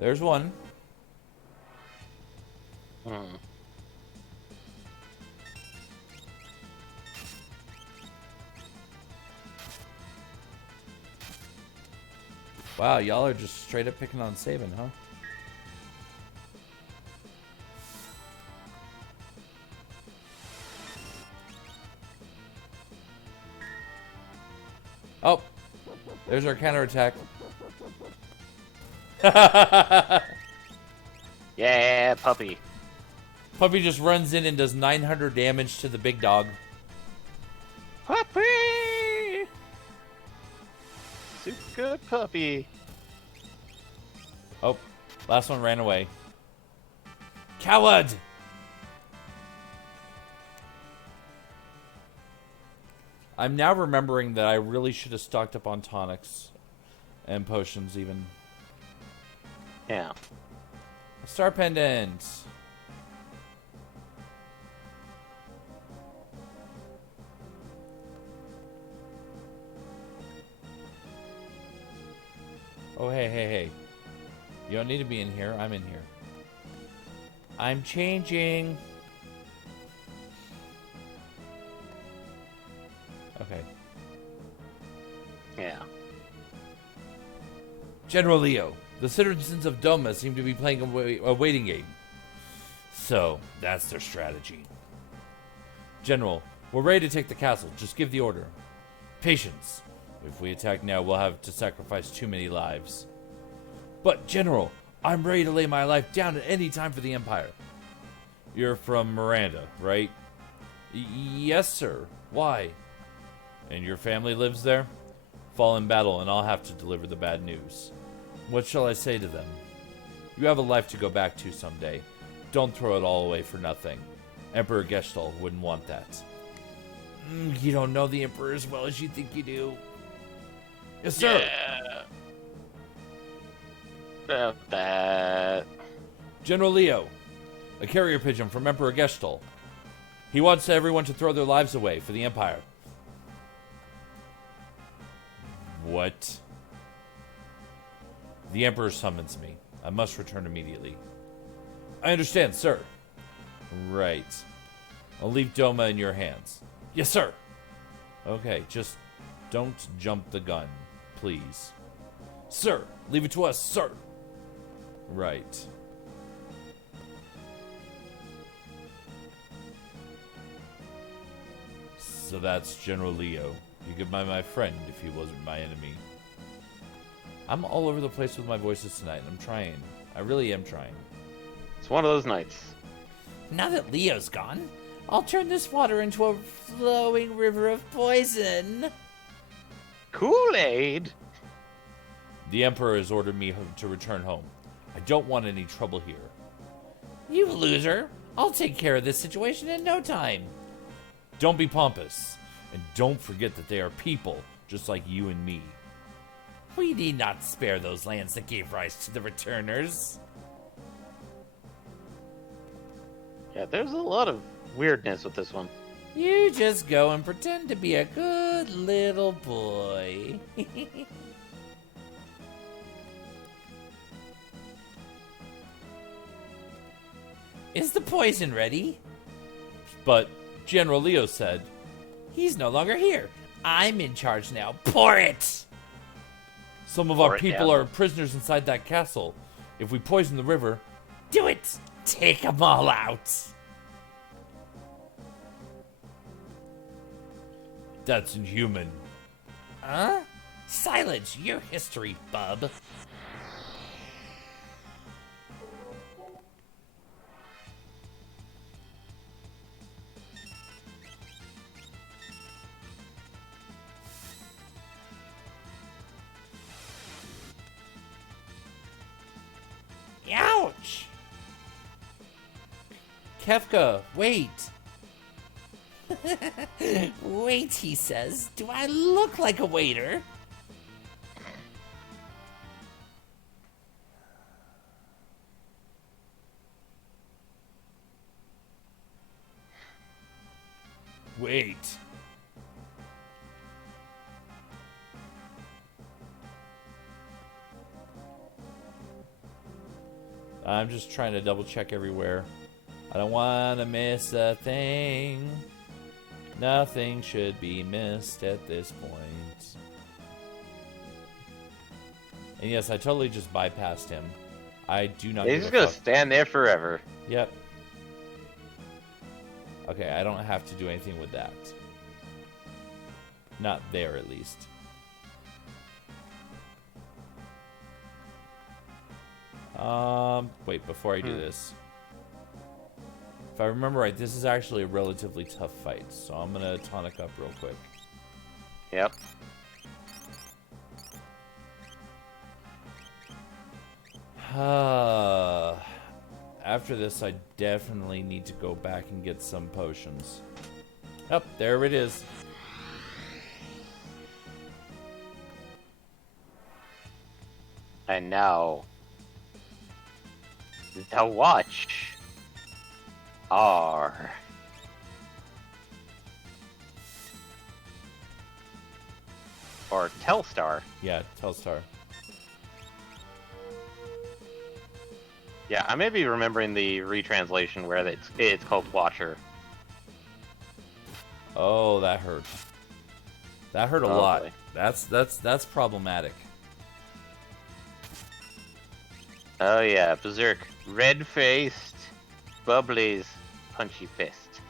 There's one. Wow, y'all are just straight up picking on Sabin, huh? Oh, there's our counterattack. Yeah, puppy. Puppy just runs in and does 900 damage to the big dog. Puppy! Super good puppy. Oh, last one ran away. Coward! I'm now remembering that I really should have stocked up on tonics. And potions, even. Yeah. Star Pendant! Oh, hey. You don't need to be in here. I'm in here. I'm changing. Okay. Yeah. General Leo, the citizens of Doma seem to be playing a waiting game. So, that's their strategy. General, we're ready to take the castle. Just give the order. Patience. If we attack now, we'll have to sacrifice too many lives. But, General, I'm ready to lay my life down at any time for the Empire. You're from Miranda, right? Yes, sir. Why? And your family lives there? Fall in battle and I'll have to deliver the bad news. What shall I say to them? You have a life to go back to someday. Don't throw it all away for nothing. Emperor Gestalt wouldn't want that. You don't know the Emperor as well as you think you do. Yes, sir. Yeah. About that. General Leo, a carrier pigeon from Emperor Gestalt. He wants everyone to throw their lives away for the Empire. What? The Emperor summons me. I must return immediately. I understand, sir. Right. I'll leave Doma in your hands. Yes, sir. Okay, just don't jump the gun, please. Sir, leave it to us, sir. Right. So that's General Leo. He could be my friend if he wasn't my enemy. I'm all over the place with my voices tonight. I'm trying. I really am trying. It's one of those nights. Now that Leo's gone, I'll turn this water into a flowing river of poison. Kool-Aid? The Emperor has ordered me to return home. I don't want any trouble here. You loser. I'll take care of this situation in no time. Don't be pompous. And don't forget that they are people, just like you and me. We need not spare those lands that gave rise to the returners. Yeah, there's a lot of weirdness with this one. You just go and pretend to be a good little boy. Is the poison ready? But General Leo said, He's no longer here. I'm in charge now. Pour it! some of Pour our it people down. are prisoners inside that castle. If we poison the river, Do it! Take them all out! that's inhuman. Huh? Silence your history, bub. Ouch! Kefka, wait. Wait, he says. Do I look like a waiter? Wait. I'm just trying to double check everywhere. I don't want to miss a thing. Nothing should be missed at this point. And yes, I totally just bypassed him. I do not He's give just a gonna fuck. stand there forever. Yep. Okay, I don't have to do anything with that. Not there, at least. Wait, before I do this. If I remember right, this is actually a relatively tough fight, so I'm gonna tonic up real quick. Yep. After this, I definitely need to go back and get some potions. Oh, there it is. And now, the watch are or Telstar. Yeah, Telstar. Yeah, I may be remembering the retranslation where it's called Watcher. Oh, that hurt. That hurt a Oh, lot. boy. That's problematic. Oh yeah, Berserk, red-faced, Bubbly's punchy fist.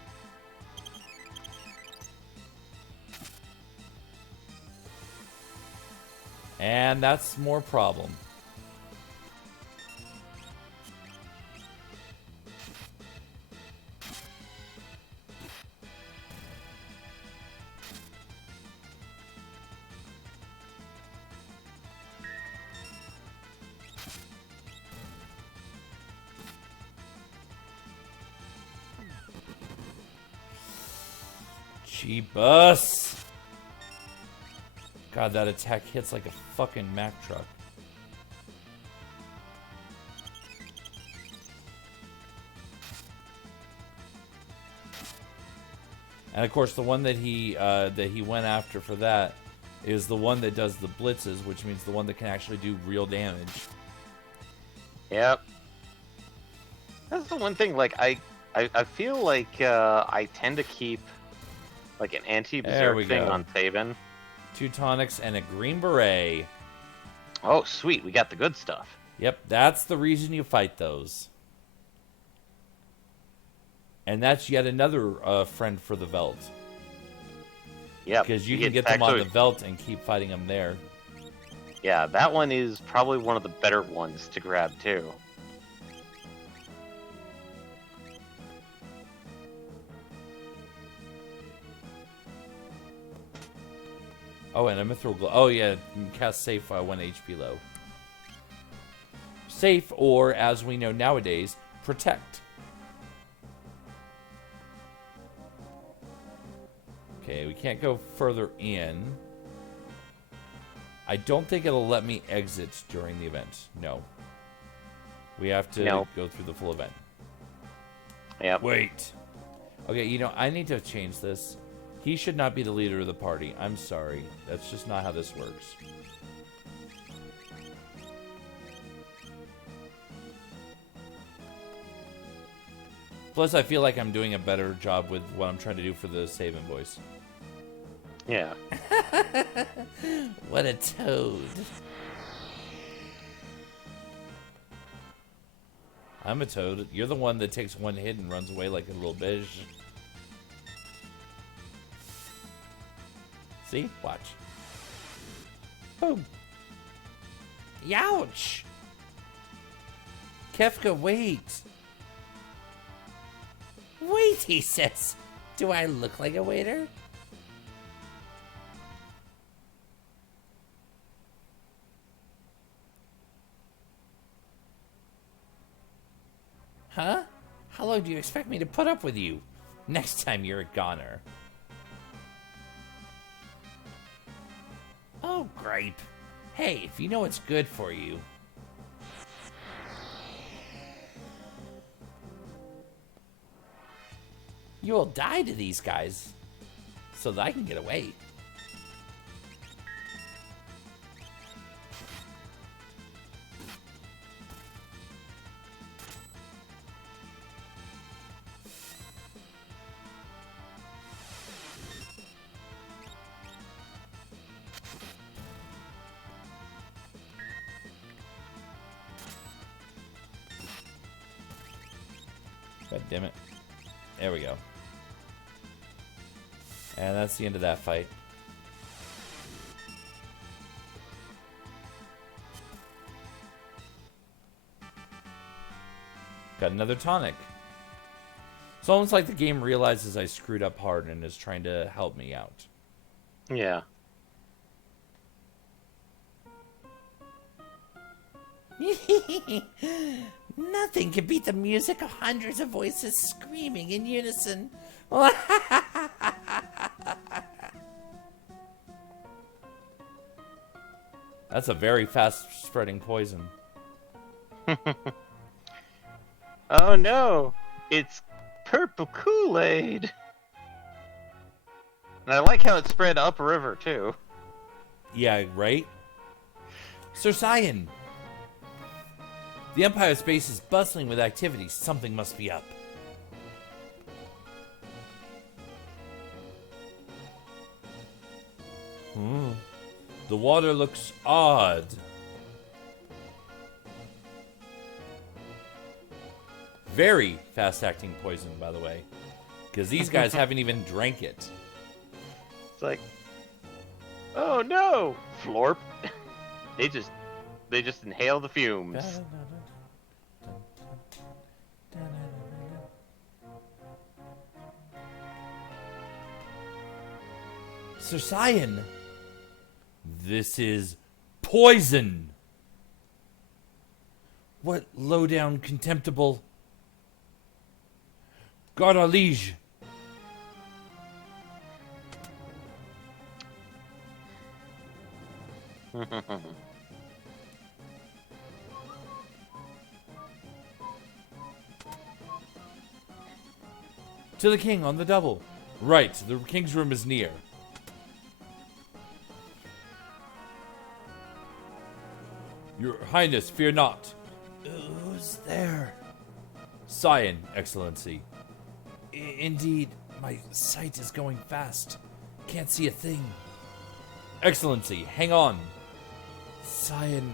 And that's more problem. Jeebus! God, that attack hits like a fucking Mack truck. And of course, the one that he went after for that is the one that does the blitzes, which means the one that can actually do real damage. Yep. That's the one thing. Like I feel like I tend to keep like an There we anti-berserk thing go. on Sabin. 2 tonics and a green beret. Oh, sweet, we got the good stuff. Yep, that's the reason you fight those. And that's yet another friend for the Veld. Yeah, Because you can get them on the Veld and keep fighting them there. Yeah, that one is probably one of the better ones to grab, too. Oh, and a mithril glow. Oh, yeah. You can cast safe 1 HP low. Safe, or as we know nowadays, protect. Okay, we can't go further in. I don't think it'll let me exit during the event. No. We have to go through the full event. Yep. Wait. Okay, you know, I need to change this. He should not be the leader of the party. I'm sorry. That's just not how this works. Plus, I feel like I'm doing a better job with what I'm trying to do for the saving voice. Yeah. What a toad. I'm a toad. You're the one that takes one hit and runs away like a little bitch. See? Watch. Boom. Youch. Kefka, wait. Wait, he says. Do I look like a waiter? Huh? How long do you expect me to put up with you? Next time you're a goner. Oh, gripe. Hey, if you know what's good for you. You will die to these guys so that I can get away. God damn it. There we go. And that's the end of that fight. Got another tonic. It's almost like the game realizes I screwed up hard and is trying to help me out. Yeah. Nothing can beat the music of hundreds of voices screaming in unison. That's a very fast spreading poison. Oh no! It's purple Kool-Aid! And I like how it spread upriver, too. Yeah, right? Sir Cyan! The Empire's base is bustling with activity. Something must be up. The water looks odd. Very fast-acting poison, by the way. Because these guys haven't even drank it. It's like, oh no! Florp. They just inhale the fumes. Sir Cyan, this is poison. What low-down, contemptible... God, our liege. To the king on the double. Right, the king's room is near. Your Highness, fear not. Who's there? Cyan, Excellency. Indeed, my sight is going fast. Can't see a thing. Excellency, hang on. Cyan,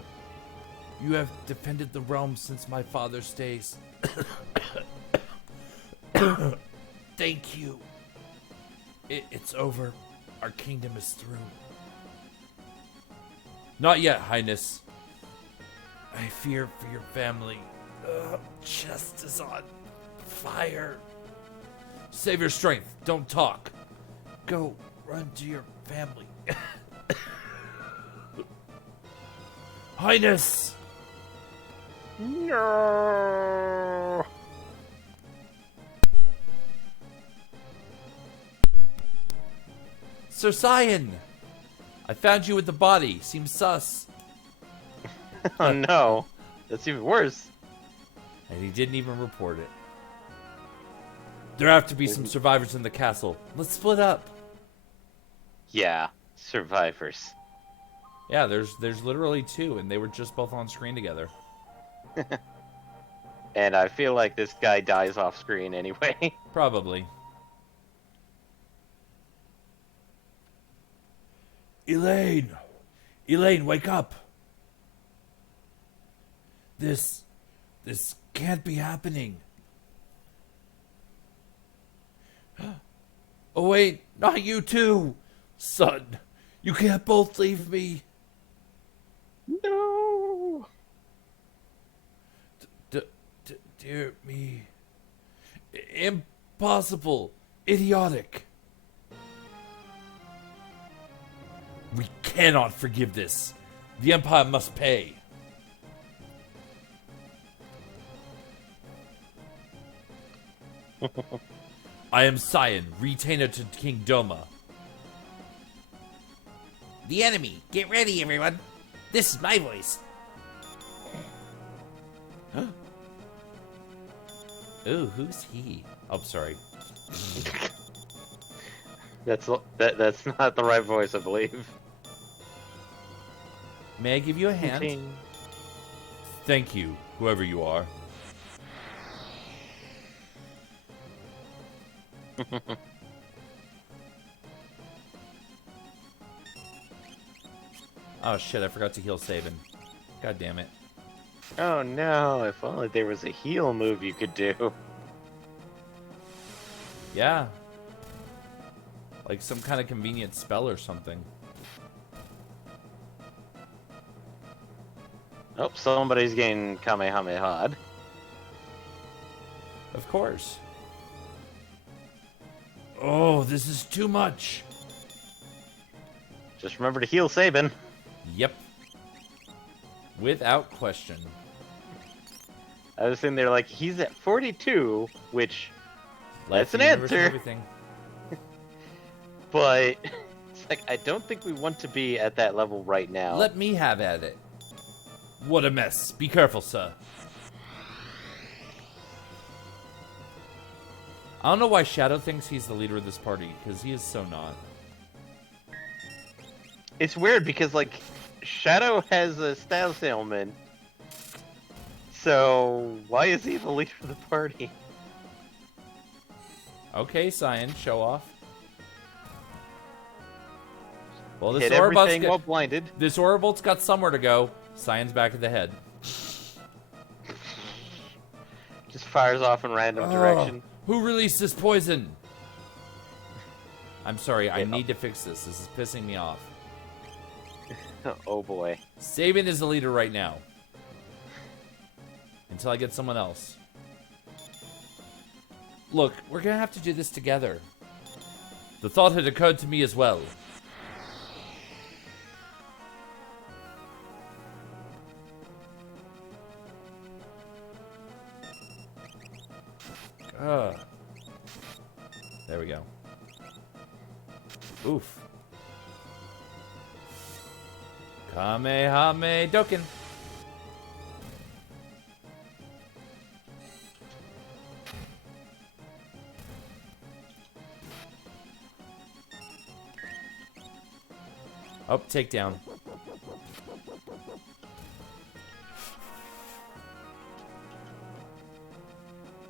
you have defended the realm since my father's days. Thank you. It's over. Our kingdom is through. Not yet, Highness. I fear for your family. Chest is on fire. Save your strength. Don't talk. Go run to your family. Highness! No. Sir Cyan! I found you with the body. Seems sus. Oh no, that's even worse. And he didn't even report it. There have to be some survivors in the castle. Let's split up. Yeah, survivors. Yeah, there's literally 2, and they were just both on screen together. And I feel like this guy dies off screen anyway. Probably. Elaine! Elaine, wake up! This can't be happening. Oh wait, not you too! Son, you can't both leave me. No. Dear me. Impossible. Idiotic. We cannot forgive this. The Empire must pay. I am Cyan, retainer to King Doma. The enemy. Get ready, everyone. This is my voice. Ooh, who's he? Oh, sorry. That's not the right voice, I believe. May I give you a hand? Ting. Thank you, whoever you are. Oh shit, I forgot to heal Sabin. God damn it. Oh no, if only there was a heal move you could do. Yeah. Like some kind of convenient spell or something. Oh, somebody's getting Kamehameha'd. Of course. Oh, this is too much. Just remember to heal Sabin. Yep. Without question. I was sitting there like, he's at 42, which, Life, that's an the universe, and answer. everything. But it's like, I don't think we want to be at that level right now. Let me have at it. What a mess. Be careful, sir. I don't know why Shadow thinks he's the leader of this party, because he is so not. It's weird because, like, Shadow has a status ailment. So, why is he the leader of the party? Okay, Cyan, show off. Well, this Hit Ourobolt's everything while blinded. This Ourobolt's got somewhere to go. Cyan's back at the head. Just fires off in random direction. Who released this poison? I'm sorry, I Yeah. need to fix this. This is pissing me off. Oh boy. Sabin is the leader right now. Until I get someone else. Look, we're gonna have to do this together. The thought had occurred to me as well. There we go. Oof. Kamehame Doken. Oh, takedown.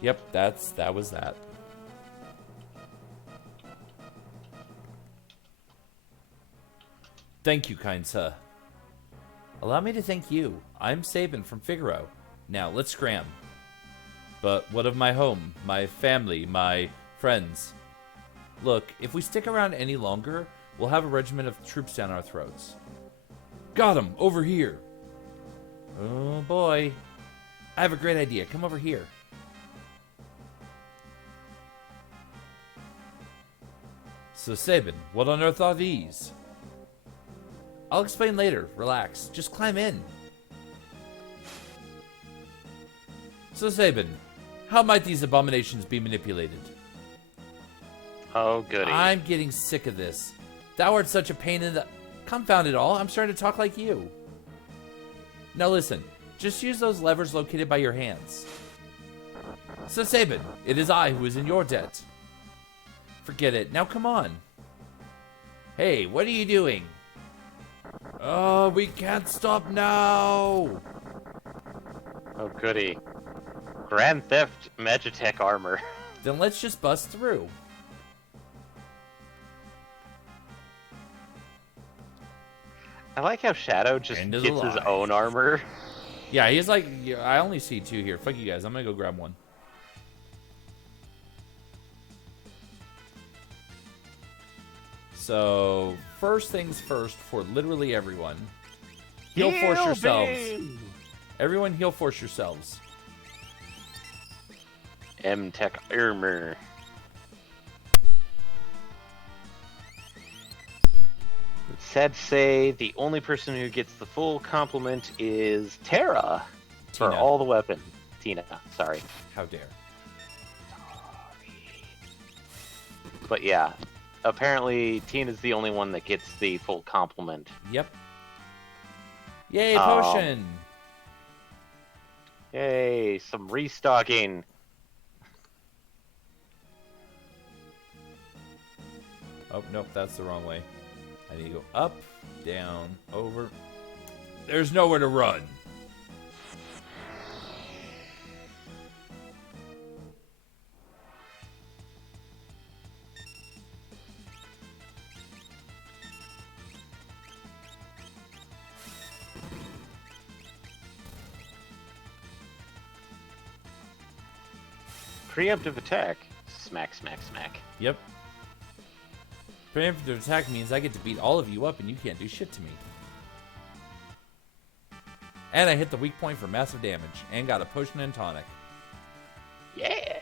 Yep, that was that. Thank you, kind sir. Allow me to thank you. I'm Sabin from Figaro. Now, let's scram. But what of my home, my family, my friends? Look, if we stick around any longer, we'll have a regiment of troops down our throats. Got him! Over here! Oh boy. I have a great idea. Come over here. So, Sabin, what on earth are these? I'll explain later. Relax. Just climb in. So, Sabin, how might these abominations be manipulated? Oh, goody. I'm getting sick of this. Thou art such a pain in the... Confound it all. I'm starting to talk like you. Now listen. Just use those levers located by your hands. So, Sabin, it is I who is in your debt. Forget it. Now come on. Hey, what are you doing? Oh, we can't stop now. Oh, goody. Grand Theft Magitech armor. Then let's just bust through. I like how Shadow just End of gets the his line. own armor. Yeah, he's like, I only see 2 here. Fuck you guys. I'm gonna go grab one. So, first things first for literally everyone. Heal force yourselves. Everyone heal force yourselves. M-Tech armor. It's sad to say the only person who gets the full complement is Terra for Tina. all the weapons. Tina, sorry. How dare. But yeah, apparently Tina's the only one that gets the full complement. Yep. Yay, potion! Yay, some restocking. Oh, nope, that's the wrong way. I need to go up, down, over. There's nowhere to run. Preemptive attack. Smack, smack, smack. Yep. Preemptive attack means I get to beat all of you up and you can't do shit to me. And I hit the weak point for massive damage and got a potion and tonic. Yeah!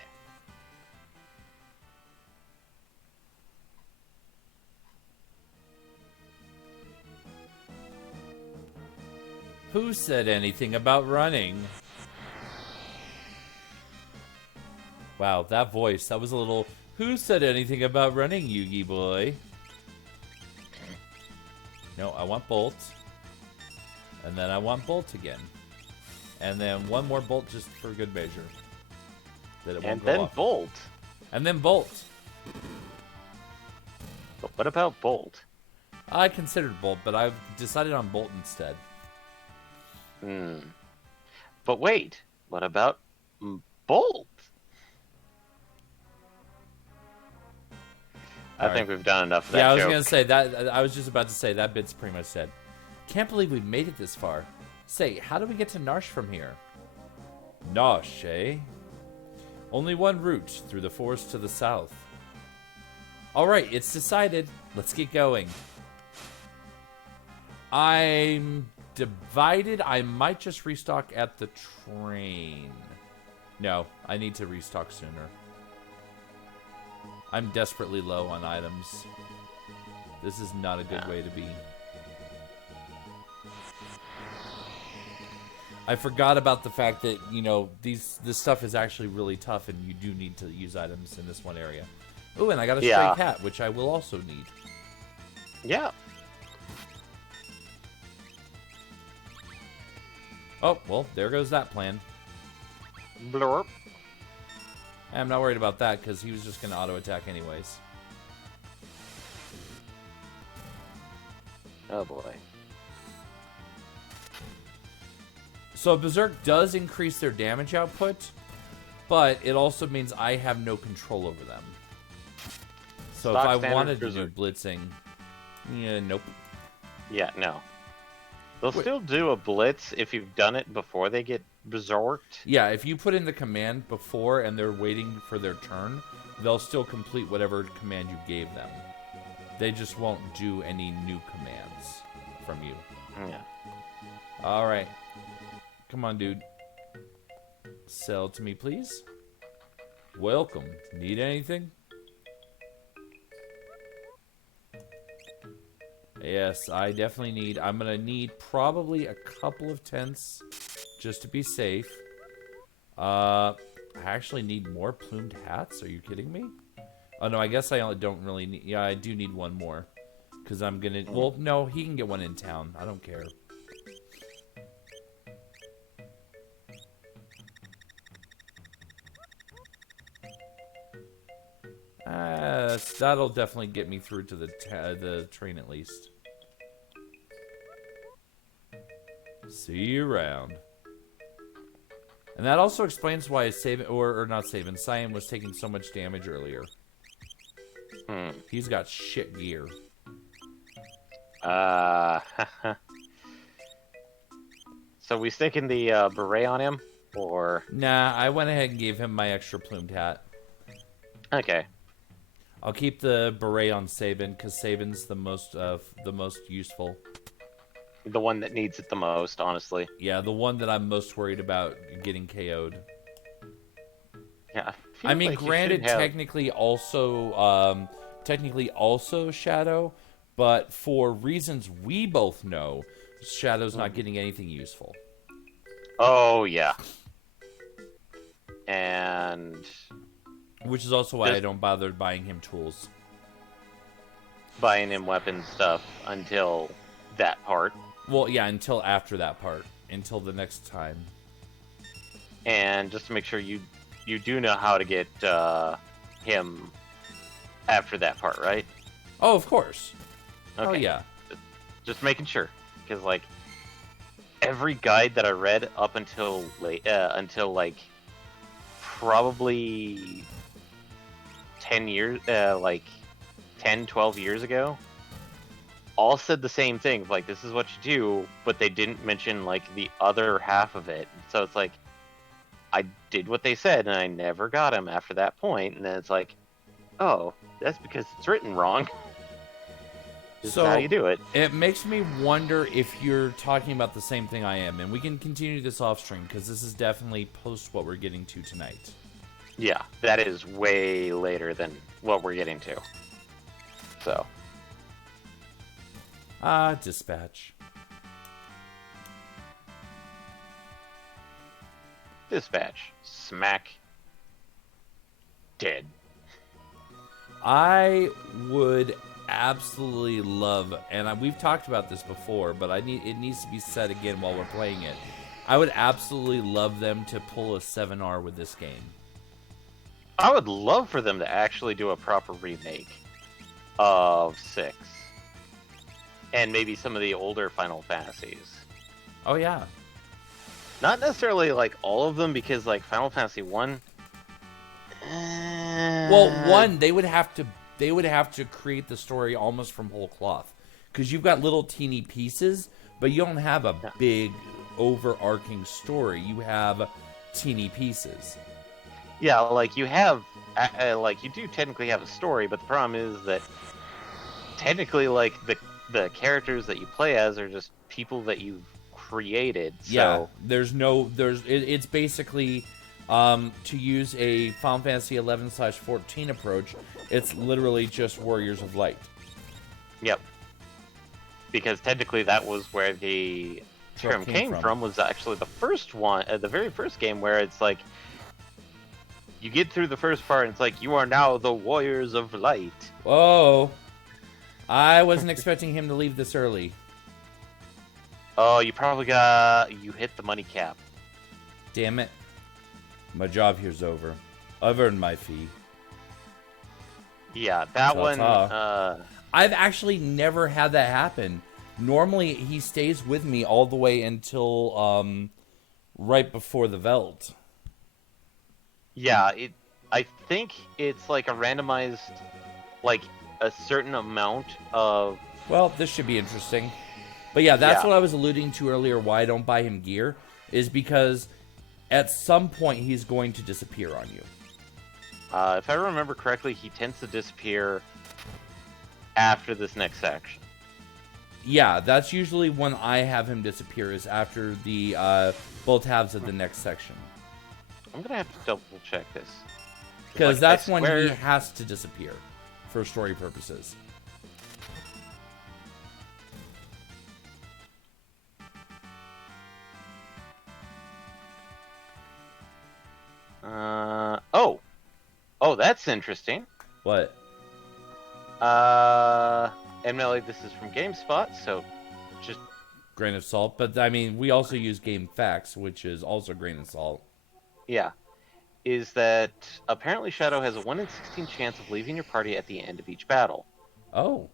Who said anything about running? Wow, that voice, that was a little... Who said anything about running, Yugi boy? No, I want Bolt. And then I want Bolt again. And then one more Bolt just for good measure. That it won't And go then off. Bolt. And then Bolt. But what about Bolt? I considered Bolt, but I've decided on Bolt instead. But wait, what about Bolt? I think we've done enough of that Yeah, I was joke. gonna say that. I was just about to say that bit's pretty much said. Can't believe we made it this far. Say, how do we get to Narsh from here? Narsh, eh? Only one route, through the forest to the south. Alright, it's decided. Let's get going. I'm divided. I might just restock at the train. No, I need to restock sooner. I'm desperately low on items. This is not a good way to be. I forgot about the fact that, you know, this stuff is actually really tough and you do need to use items in this one area. Ooh, and I got a stray cat, which I will also need. Yeah. Oh, well, there goes that plan. Blurp. I'm not worried about that because he was just going to auto-attack anyways. Oh boy. So Berserk does increase their damage output, but it also means I have no control over them. So Stock if I standard wanted to do Berserk. blitzing, yeah, nope. Yeah, no. They'll still do a blitz if you've done it before they get berserked. Yeah, if you put in the command before and they're waiting for their turn, they'll still complete whatever command you gave them. They just won't do any new commands from you. Yeah. All right. Come on, dude. Sell to me, please. Welcome. Need anything? Yes, I definitely need... I'm going to need probably a couple of tents just to be safe. I actually need more plumed hats. Are you kidding me? Oh, no, I guess I only don't really need... Yeah, I do need one more. Because I'm going to... Well, no, he can get one in town. I don't care. That'll definitely get me through to the train at least. See you around. And that also explains why Cyan was taking so much damage earlier. He's got shit gear. So we sticking the beret on him, or? Nah, I went ahead and gave him my extra plumed hat. Okay. I'll keep the beret on Sabin because Sabin's the most useful. The one that needs it the most, honestly. Yeah, the one that I'm most worried about getting KO'd. Yeah. I mean, like granted, technically also Shadow, but for reasons we both know, Shadow's not getting anything useful. Oh yeah. And which is also why I don't bother buying him tools. Buying him weapon stuff until that part. Well, yeah, until after that part. Until the next time. And just to make sure you do know how to get him after that part, right? Oh, of course. Okay. Oh, yeah. Just making sure. Because, like, every guide that I read up until like, probably 10 years, 12 years ago, all said the same thing. Like, this is what you do, but they didn't mention, like, the other half of it. So it's like, I did what they said, and I never got him after that point. And then it's like, oh, that's because it's written wrong. This is how you do it. It makes me wonder if you're talking about the same thing I am. And we can continue this off stream, because this is definitely post what we're getting to tonight. Yeah, that is way later than what we're getting to. So. Dispatch. Dispatch. Smack. Dead. I would absolutely love, and we've talked about this before, but it needs to be said again while we're playing it. I would absolutely love them to pull a 7R with this game. I would love for them to actually do a proper remake of 6. And maybe some of the older Final Fantasies. Oh, yeah. Not necessarily, like, all of them, because, like, Final Fantasy 1... Well, 1, they would have to create the story almost from whole cloth. Because you've got little teeny pieces, but you don't have a big, overarching story. You have teeny pieces. Yeah, like, you have... like, you do technically have a story, but the problem is that technically, like, the characters that you play as are just people that you've created. So. Yeah, it's basically, to use a Final Fantasy 11/14 approach, it's literally just Warriors of Light. Yep. Because technically that was where the term came from, was actually the first one, the very first game, where it's like, you get through the first part and it's like, you are now the Warriors of Light. Whoa. I wasn't expecting him to leave this early. Oh, you hit the money cap. Damn it. My job here's over. I've earned my fee. Yeah, that one... I've actually never had that happen. Normally, he stays with me all the way until right before the Veld. Yeah, I think it's like a randomized, like, a certain amount of... Well, this should be interesting. But yeah, that's what I was alluding to earlier, why I don't buy him gear, is because at some point he's going to disappear on you. If I remember correctly, he tends to disappear after this next section. Yeah, that's usually when I have him disappear, is after the both halves of the next section. I'm gonna have to double check this. Because Like, that's I when swear- he has to disappear for story purposes. Oh, that's interesting. What? And Melly, this is from GameSpot, so just Grain of salt. But, I mean, we also use Game Facts, which is also grain of salt. yeah. Is that apparently Shadow has a 1 in 16 chance of leaving your party at the end of each battle. Oh.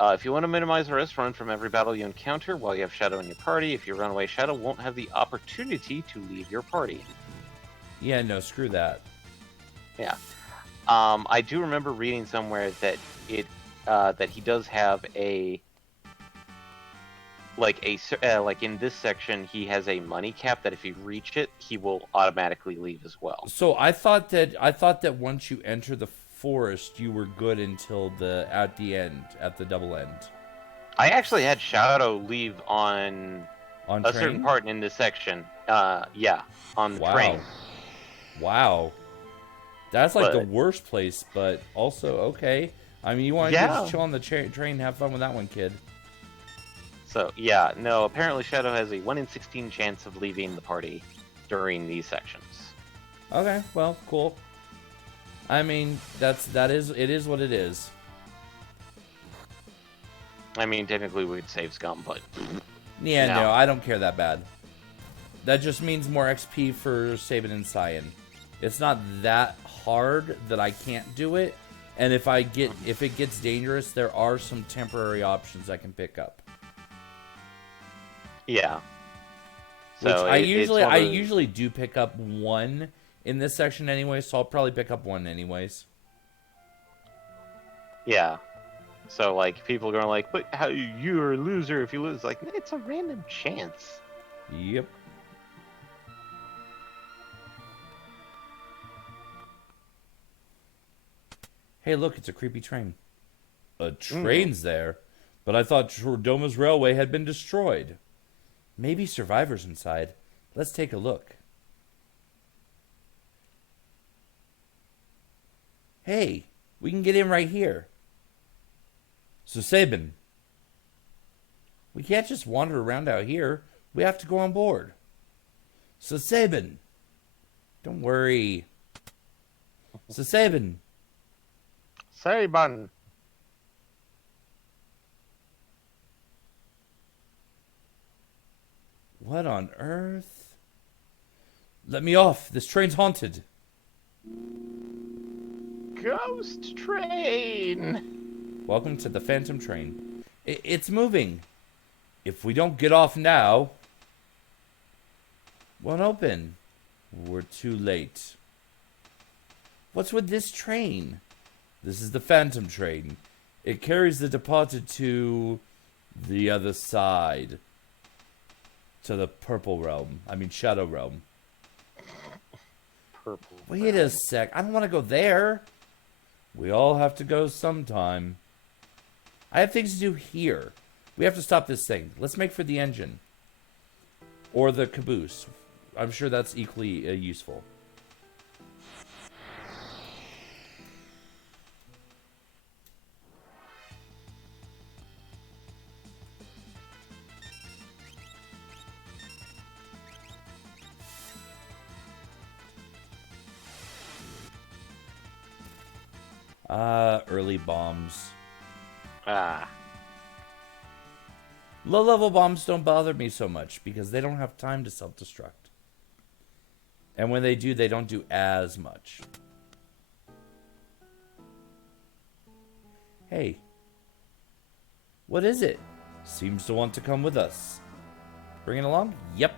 If you want to minimize risk, run from every battle you encounter while you have Shadow in your party. If you run away, Shadow won't have the opportunity to leave your party. Yeah, no, screw that. Yeah. I do remember reading somewhere that that he does have a like in this section he has a money cap that if you reach it he will automatically leave as well. So I thought that once you enter the forest, you were good until at the end, at the double end. I actually had Shadow leave on On a train? certain part in this section. Yeah, on the Wow. train. Wow. That's like the But- worst place, but also okay. I mean, you want to Yeah. just chill on the train, have fun with that one, kid. So yeah, no. Apparently, Shadow has a 1 in 16 chance of leaving the party during these sections. Okay, well, cool. I mean, it is what it is. I mean, technically we could save Scum, but Yeah, No. no, I don't care that bad. That just means more XP for Sabin and Cyan. It's not that hard that I can't do it, and if it gets dangerous, there are some temporary options I can pick up. yeah. Which So I it's one of those- usually do pick up one in this section anyway, so I'll probably pick up one anyways. Yeah. So like people are going like, but how you're a loser if you lose? Like it's a random chance. Yep. Hey, look, it's a creepy train. A train's there, but I thought Doma's railway had been destroyed. Maybe survivors inside. Let's take a look. Hey, we can get in right here. So, Sabin, we can't just wander around out here. We have to go on board. So, Sabin, don't worry. So, Sabin, Sabin. what on earth? Let me off. This train's haunted. Ghost train. Welcome to the Phantom Train. It's moving. If we don't get off now, won't open. We're too late. What's with this train? This is the Phantom Train. It carries the departed to the other side. To the Purple Realm. I mean, Shadow Realm. Purple. Wait a sec. I don't want to go there. We all have to go sometime. I have things to do here. We have to stop this thing. Let's make for the engine. Or the caboose. I'm sure that's equally useful. Early bombs. Ah. Low-level bombs don't bother me so much because they don't have time to self-destruct. And when they do, they don't do as much. Hey. What is it? Seems to want to come with us. Bring it along? Yep.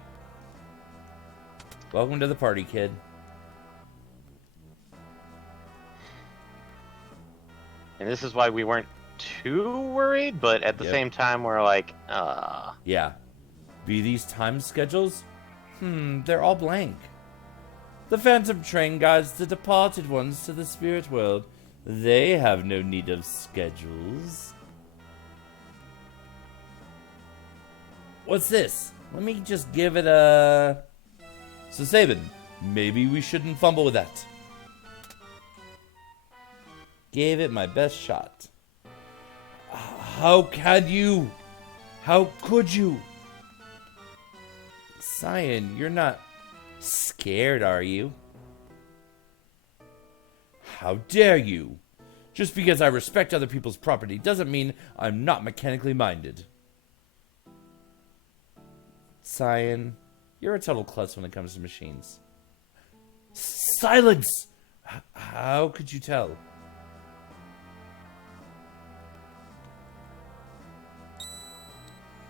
Welcome to the party, kid. And this is why we weren't too worried, but at the Yep. same time we're like, Yeah. Be these time schedules? They're all blank. The Phantom Train guides the departed ones to the spirit world. They have no need of schedules. What's this? Let me just give it a... So, Sabin, maybe we shouldn't fumble with that. Gave it my best shot. How can you? How could you? Cyan, you're not scared, are you? How dare you? Just because I respect other people's property doesn't mean I'm not mechanically minded. Cyan, you're a total klutz when it comes to machines. Silence! How could you tell?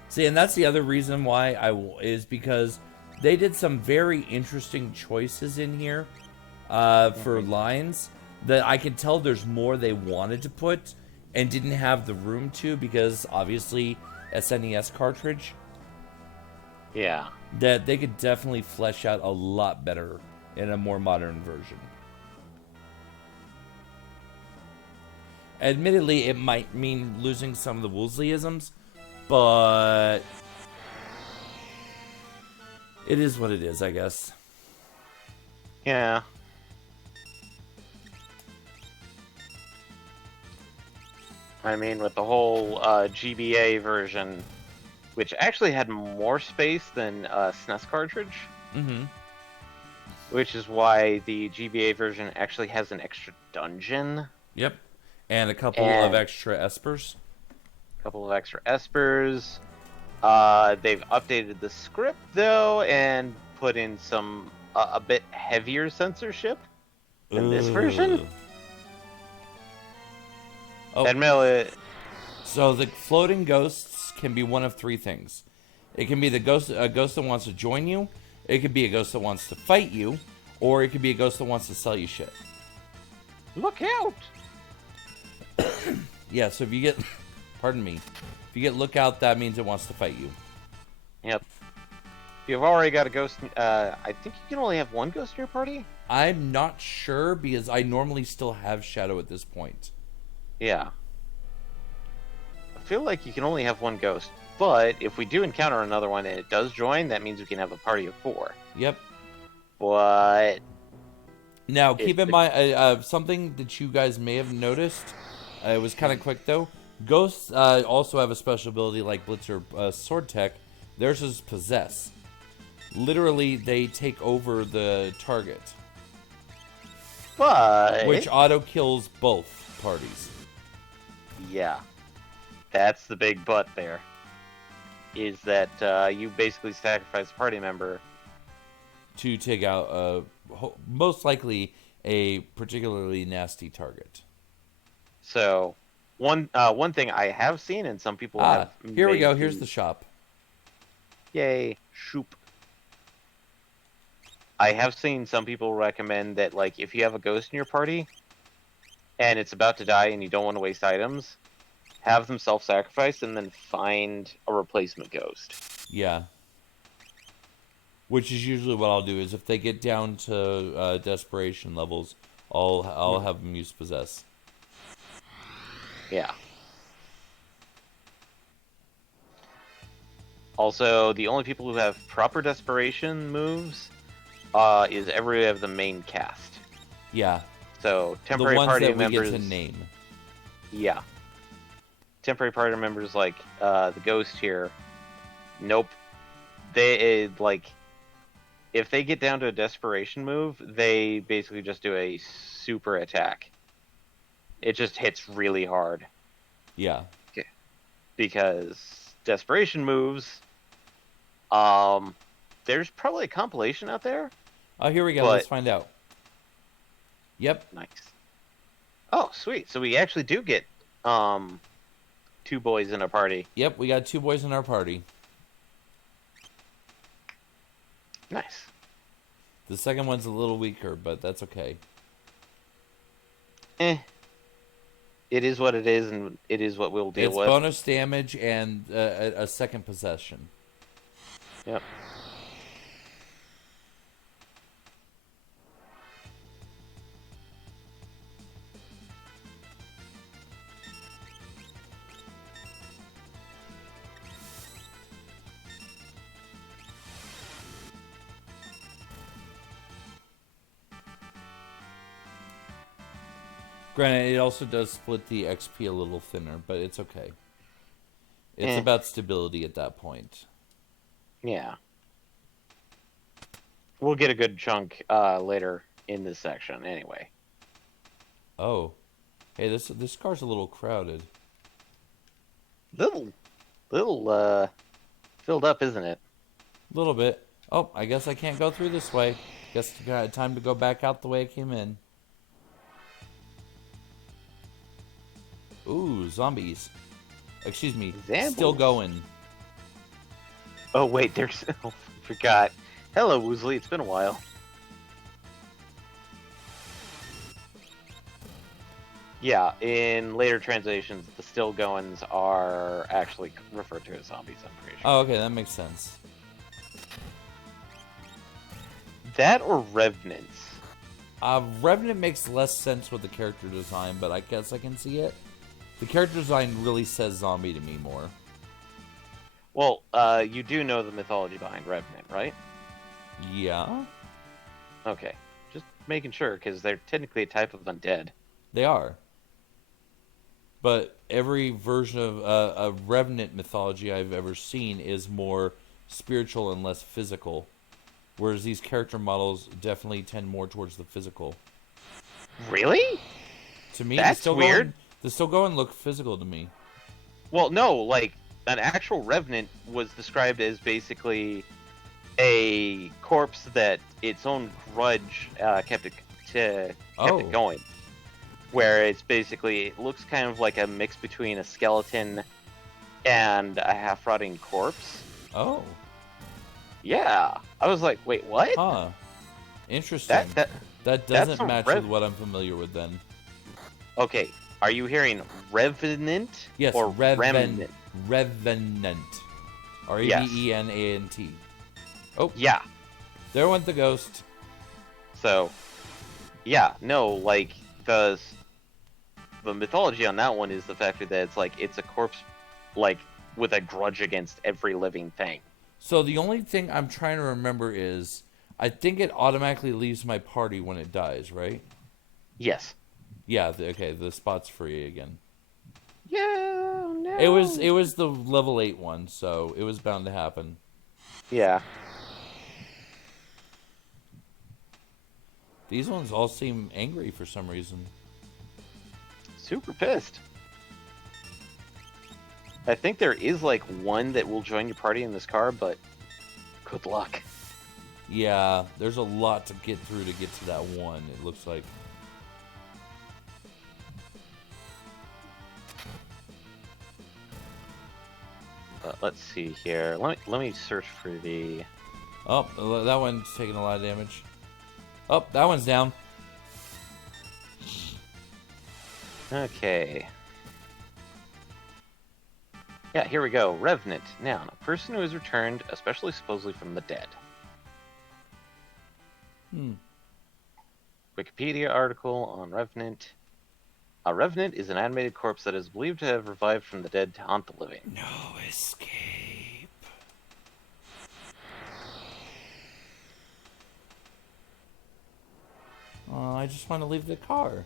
See, and that's the other reason why is because they did some very interesting choices in here for lines that I can tell there's more they wanted to put and didn't have the room to because obviously SNES cartridge. Yeah. That they could definitely flesh out a lot better in a more modern version. Admittedly, it might mean losing some of the Woolseyisms, but it is what it is, I guess. Yeah. I mean, with the whole GBA version, which actually had more space than SNES cartridge. Mm-hmm. Which is why the GBA version actually has an extra dungeon. Yep. And a couple of extra espers. A couple of extra espers. They've updated the script, though, and put in some a bit heavier censorship in this version. Oh. Admittedly, So the floating ghosts can be one of three things. It can be a ghost that wants to join you. It could be a ghost that wants to fight you, or it could be a ghost that wants to sell you shit. look out! Yeah, so if you get, pardon me, if you get lookout, that means it wants to fight you. Yep. If you've already got a ghost, I think you can only have one ghost in your party? I'm not sure because I normally still have Shadow at this point. Yeah. I feel like you can only have one ghost, but if we do encounter another one and it does join, that means we can have a party of 4. Yep. But Now, keep in mind, something that you guys may have noticed, it was kind of quick though. Ghosts also have a special ability like Blitz or Sword Tech. Theirs is Possess. Literally, they take over the target. But Which auto-kills both parties. yeah, that's the big but there. Is that you basically sacrifice a party member To take out, most likely, a particularly nasty target. So, one thing I have seen, and some people have. Here we go. Here's the shop. Yay, shoop. I have seen some people recommend that, like, if you have a ghost in your party, and it's about to die and you don't want to waste items, have them self-sacrifice and then find a replacement ghost. Yeah. Which is usually what I'll do, is if they get down to desperation levels, I'll have them use Possess. Yeah. Also, the only people who have proper desperation moves is every of the main cast. Yeah. So temporary the ones party that members. we get to name. Yeah. Temporary party members like the ghost here. Nope. They like if they get down to a desperation move, they basically just do a super attack. It just hits really hard. Yeah. Because desperation moves, there's probably a compilation out there. Oh, here we go. But... Let's find out. Yep. Nice. Oh, sweet. So we actually do get 2 boys in a party. Yep, we got 2 boys in our party. Nice. The second one's a little weaker, but that's okay. It is what it is, and it is what we'll deal with. It's bonus damage and a second possession. Yep. Granted, it also does split the XP a little thinner, but it's okay. It's about stability at that point. Yeah. We'll get a good chunk later in this section, anyway. Oh. Hey, this car's a little crowded. Little filled up, isn't it? A little bit. Oh, I guess I can't go through this way. Guess I got time to go back out the way I came in. Ooh, zombies. Excuse me. Zambles. Still going. Oh wait, there's. Oh, I forgot. Hello, Woosley. It's been a while. Yeah, in later translations, the still goings are actually referred to as zombies. I'm pretty sure. Oh, okay, that makes sense. That or revenants. Revenant makes less sense with the character design, but I guess I can see it. The character design really says zombie to me more. Well, you do know the mythology behind revenant, right? Yeah, Okay, just making sure, because they're technically a type of undead. they are. But every version of a Revenant mythology I've ever seen is more spiritual and less physical. Whereas these character models definitely tend more towards the physical. Really? To me, That's weird. The still going look physical to me. Well, no, like, an actual revenant was described as basically a corpse that its own grudge kept it going. Where it's basically, it looks kind of like a mix between a skeleton and a half-rotting corpse. Oh. Yeah. I was like, wait, what? Huh. Interesting. That doesn't match with Rev- what I'm familiar with then. Okay, are you hearing revenant Yes, or remnant? Revenant. Revenant. Oh, Yeah. there went the ghost. So, yeah, no, like, the mythology on that one is the fact that it's like, it's a corpse, like, with a grudge against every living thing. So the only thing I'm trying to remember is, I think it automatically leaves my party when it dies, right? Yes. Yeah, okay, the spot's free again. Yeah, no. It was the level 8 one, so it was bound to happen. Yeah. These ones all seem angry for some reason. Super pissed. I think there is, like, one that will join your party in this car, but good luck. Yeah, there's a lot to get through to get to that one, it looks like. Let's see here. Let me search for the... Oh, that one's taking a lot of damage. Oh, that one's down. Okay. Yeah, here we go. Revenant. Noun. A person who has returned, especially supposedly from the dead. Wikipedia article on Revenant. A Revenant is an animated corpse that is believed to have revived from the dead to haunt the living. No escape. Oh, I just want to leave the car.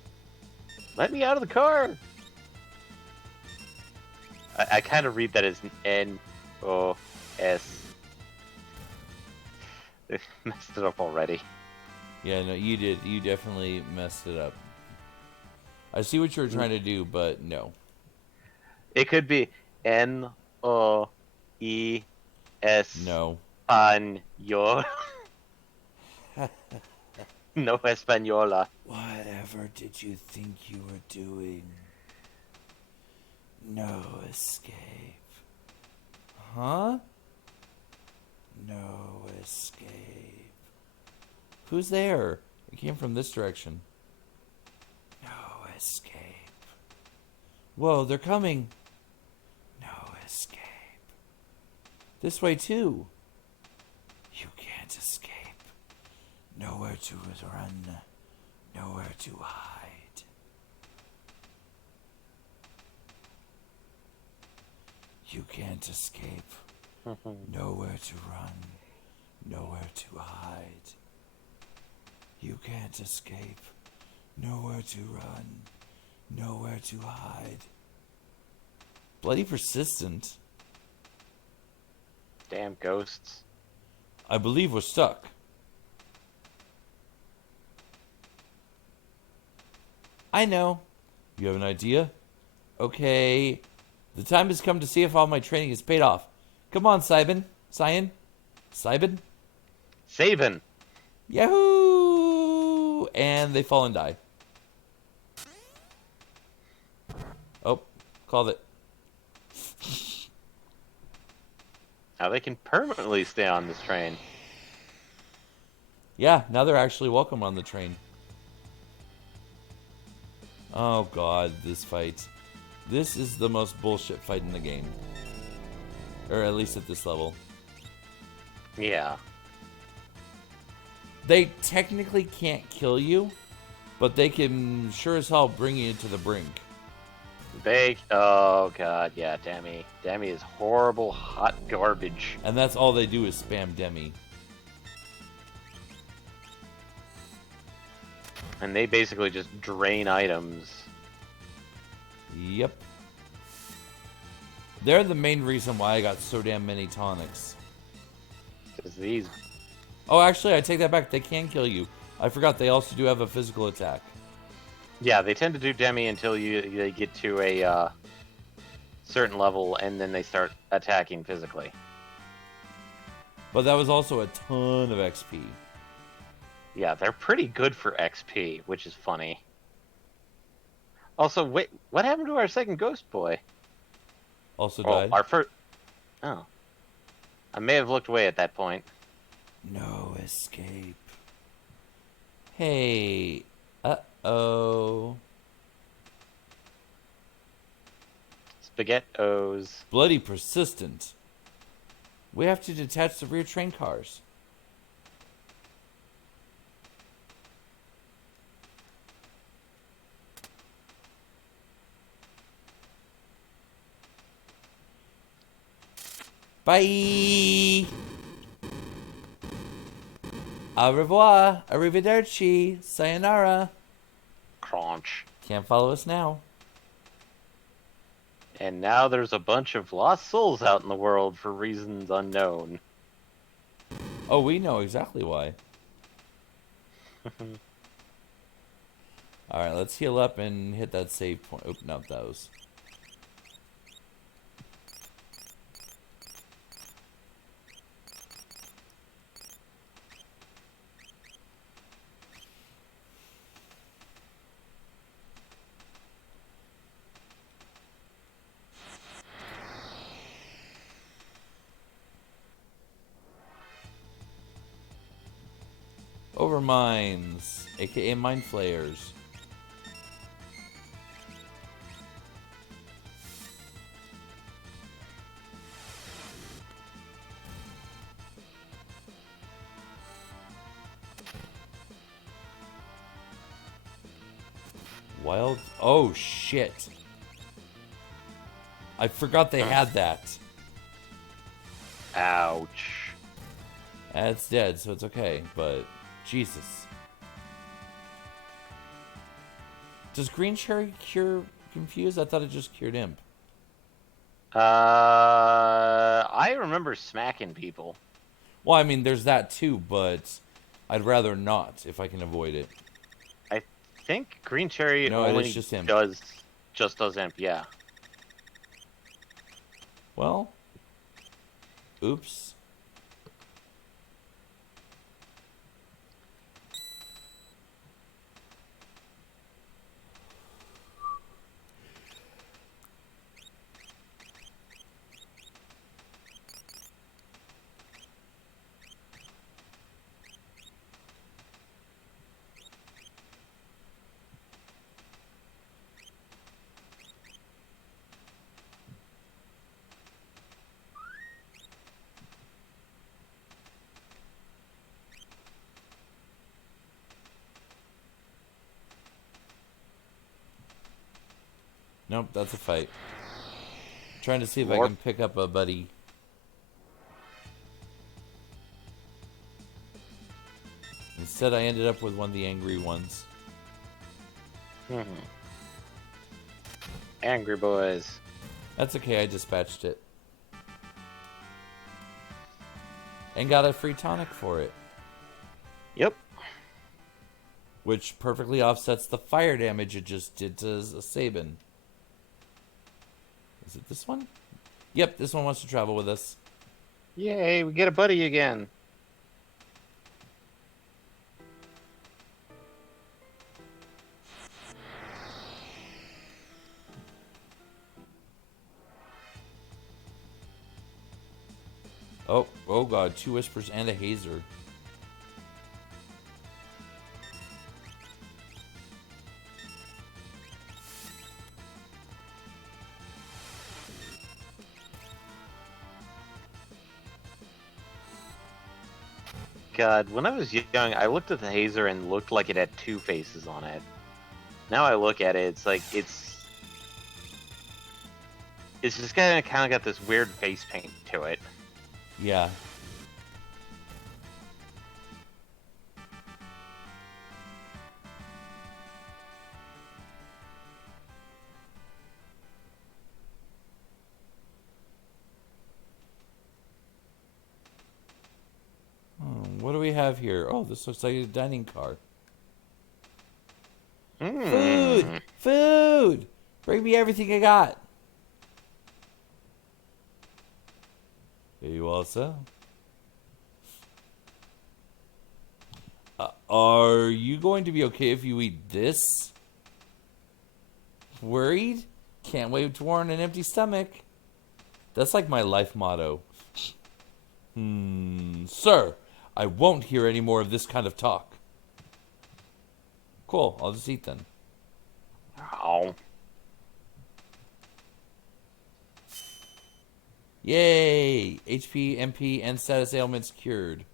Let me out of the car! I kind of read that as N-O-S. They messed it up already. Yeah, no, you did. You definitely messed it up. I see what you were trying to do, but no. It could be N-O-E-S. No. Español. No Española. Whatever did you think you were doing? No escape. Huh? No escape. Who's there? It came from this direction. No escape. Whoa, they're coming. No escape. This way too. You can't escape. Nowhere to run. Nowhere to hide. You can't escape. Nowhere to run. Nowhere to hide. You can't escape. Nowhere to run. Nowhere to hide. Bloody persistent. Damn ghosts. I believe we're stuck. I know. You have an idea? Okay. The time has come to see if all my training has paid off. Come on, Cyan. Cyan? Cybin? Sabin. Yahoo! And they fall and die. Oh, called it. Now they can permanently stay on this train. Yeah, now they're actually welcome on the train. Oh god, this fight. This is the most bullshit fight in the game. Or at least at this level. Yeah. They technically can't kill you, but they can sure as hell bring you to the brink. Oh god, yeah, Demi. Demi is horrible, hot garbage. And that's all they do is spam Demi. And they basically just drain items. Yep. They're the main reason why I got so damn many tonics. Because these... Oh, actually, I take that back. They can kill you. I forgot they also do have a physical attack. Yeah, they tend to do Demi until they get to a certain level, and then they start attacking physically. But that was also a ton of XP. Yeah, they're pretty good for XP, which is funny. Also, wait, what happened to our second ghost boy? Also Oh, died. our first... Oh. I may have looked away at that point. No escape. Hey. Uh-oh. Spaghettos. Bloody persistent. We have to detach the rear train cars. Bye. Au revoir. Arrivederci. Sayonara. Crunch. Can't follow us now. And now there's a bunch of lost souls out in the world for reasons unknown. Oh, we know exactly why. Alright, let's heal up and hit that save point. Open up those. Overmines, aka Mind Flayers. Wild. Oh shit. I forgot they had that. Ouch. It's dead, so it's okay, but Jesus. Does green cherry cure confuse? I thought it just cured imp. I remember smacking people. Well, I mean, there's that too, but I'd rather not if I can avoid it. I think green cherry No, it only is just imp. does imp, yeah. Well, oops. Nope, that's a fight. Trying to see if I Warp. can pick up a buddy. Instead, I ended up with one of the angry ones. Angry boys. That's okay, I dispatched it. And got a free tonic for it. Yep. Which perfectly offsets the fire damage it just did to Sabin. Is it this one? Yep, this one wants to travel with us. Yay, we get a buddy again. Oh god, 2 whispers and a hazer. God, when I was young, I looked at the hazer and looked like it had 2 faces on it. Now I look at it, it's like it's just kind of got this weird face paint to it. Yeah. What do we have here? Oh, this looks like a dining car. Food! Food! Bring me everything I got. Here you also. Are you going to be okay if you eat this? Worried? Can't wait to warn an empty stomach. That's like my life motto. Sir, I won't hear any more of this kind of talk. Cool, I'll just eat then. Oh. Yay! HP, MP, and status ailments cured.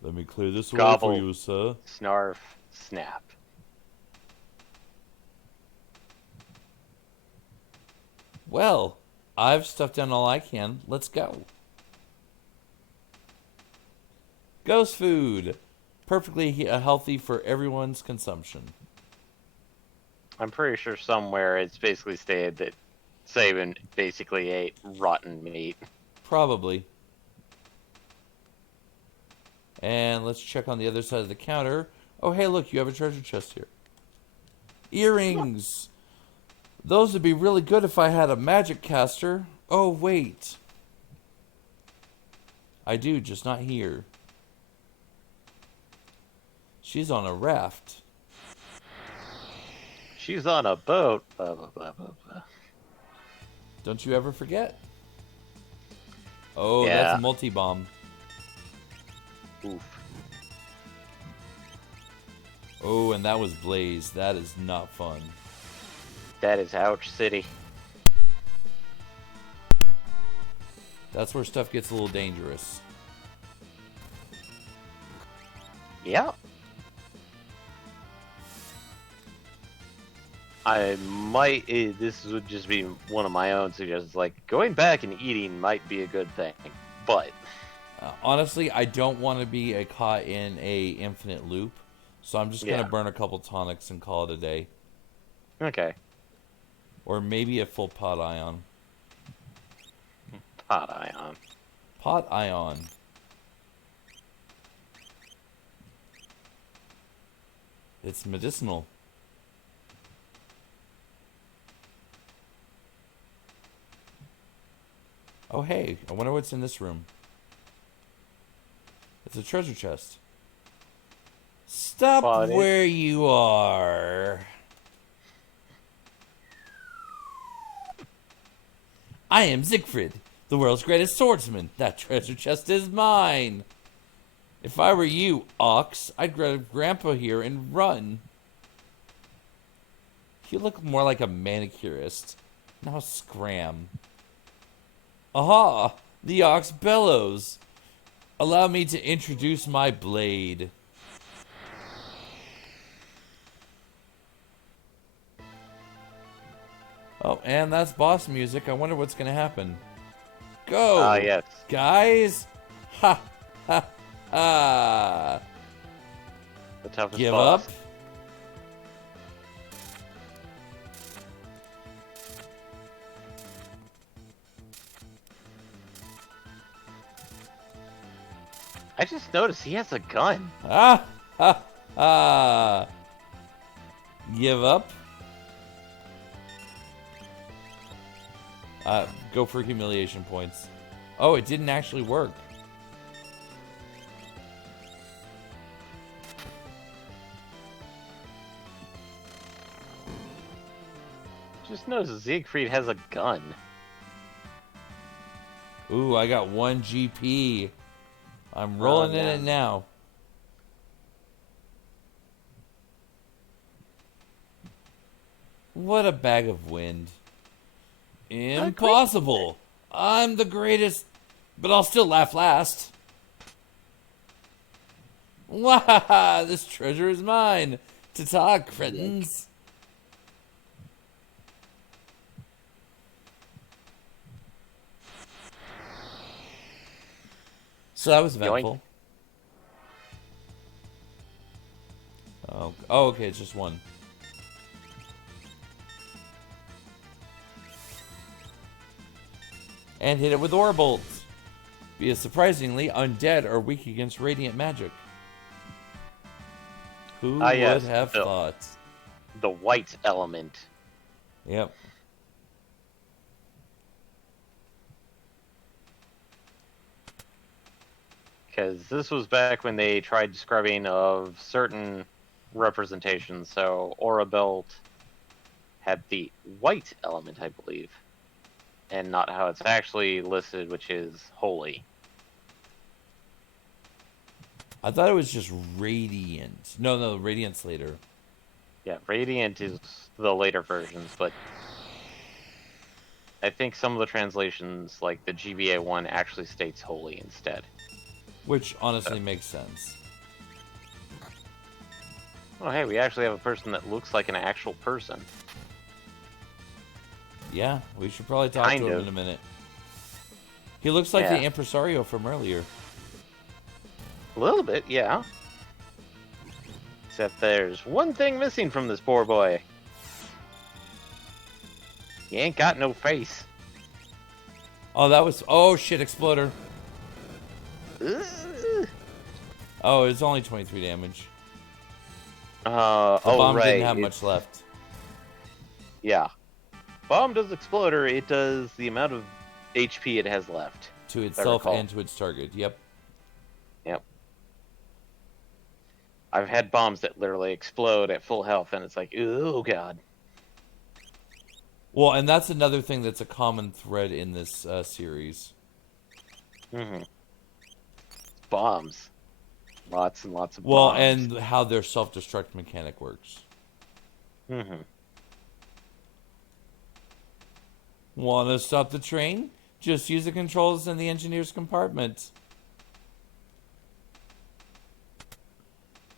Let me clear this away Gobble. for you, sir. Snarf. Snap. Well, I've stuffed down all I can. Let's go. Ghost food. Perfectly healthy for everyone's consumption. I'm pretty sure somewhere it's basically stated that Sabin basically ate rotten meat. Probably. And let's check on the other side of the counter. Oh, hey, look, you have a treasure chest here. Earrings. Those would be really good if I had a magic caster. Oh, wait. I do, just not here. She's on a raft. She's on a boat. Blah, blah, blah, blah, blah. Don't you ever forget. Oh, Yeah. that's a multi-bomb. Oof. Oh, and that was Blaze. That is not fun. That is Ouch City. That's where stuff gets a little dangerous. Yeah. I might, this would just be one of my own suggestions, like, going back and eating might be a good thing, but... Honestly, I don't want to be caught in a infinite loop, so I'm just going to Yeah. burn a couple tonics and call it a day. Okay. Or maybe a full pot ion. Pot ion. Pot ion. It's medicinal. Oh, hey, I wonder what's in this room. It's a treasure chest. Stop Quality. where you are. I am Siegfried, the world's greatest swordsman. That treasure chest is mine. If I were you, Ox, I'd grab Grandpa here and run. You look more like a manicurist. Now scram. Aha! The Ox bellows. Allow me to introduce my blade. Oh, and that's boss music. I wonder what's going to happen. Go! Ah, yes. Guys! Ha! Ha! Ha! The toughest Give boss. up? I just noticed he has a gun. Ah! Ha! Ah! Give up? Go for humiliation points. Oh, it didn't actually work. Just noticed Siegfried has a gun. Ooh, I got 1 GP. I'm rolling in man. it now. What a bag of wind. Impossible. I'm the greatest, but I'll still laugh last. Wahaha, this treasure is mine. Ta-ta, cretins. So that was eventful. Oh, okay, it's just one. And hit it with Aura Bolts. Because surprisingly, undead are weak against radiant magic. Who would have thought? The white element. Yep. Because this was back when they tried scrubbing of certain representations. So Aura Belt had the white element, I believe, and not how it's actually listed, which is holy. I thought it was just Radiant. No, Radiant's later. Yeah, Radiant is the later versions, but I think some of the translations, like the GBA one, actually states holy instead. Which honestly makes sense. Oh, hey, we actually have a person that looks like an actual person. Yeah, we should probably talk to him in a minute. He looks like the impresario from earlier. A little bit, yeah. Except there's one thing missing from this poor boy. He ain't got no face. Oh, that was... Oh, shit, Exploder. Oh, it's only 23 damage. The bomb didn't have much left. Yeah. Bomb does Exploder, it does the amount of HP it has left. To itself and to its target, yep. Yep. I've had bombs that literally explode at full health, and it's like, oh god. Well, and that's another thing that's a common thread in this series. Mm-hmm. Bombs. Lots and lots of bombs. Well, and how their self-destruct mechanic works. Mm-hmm. Want to stop the train? Just use the controls in the engineer's compartment.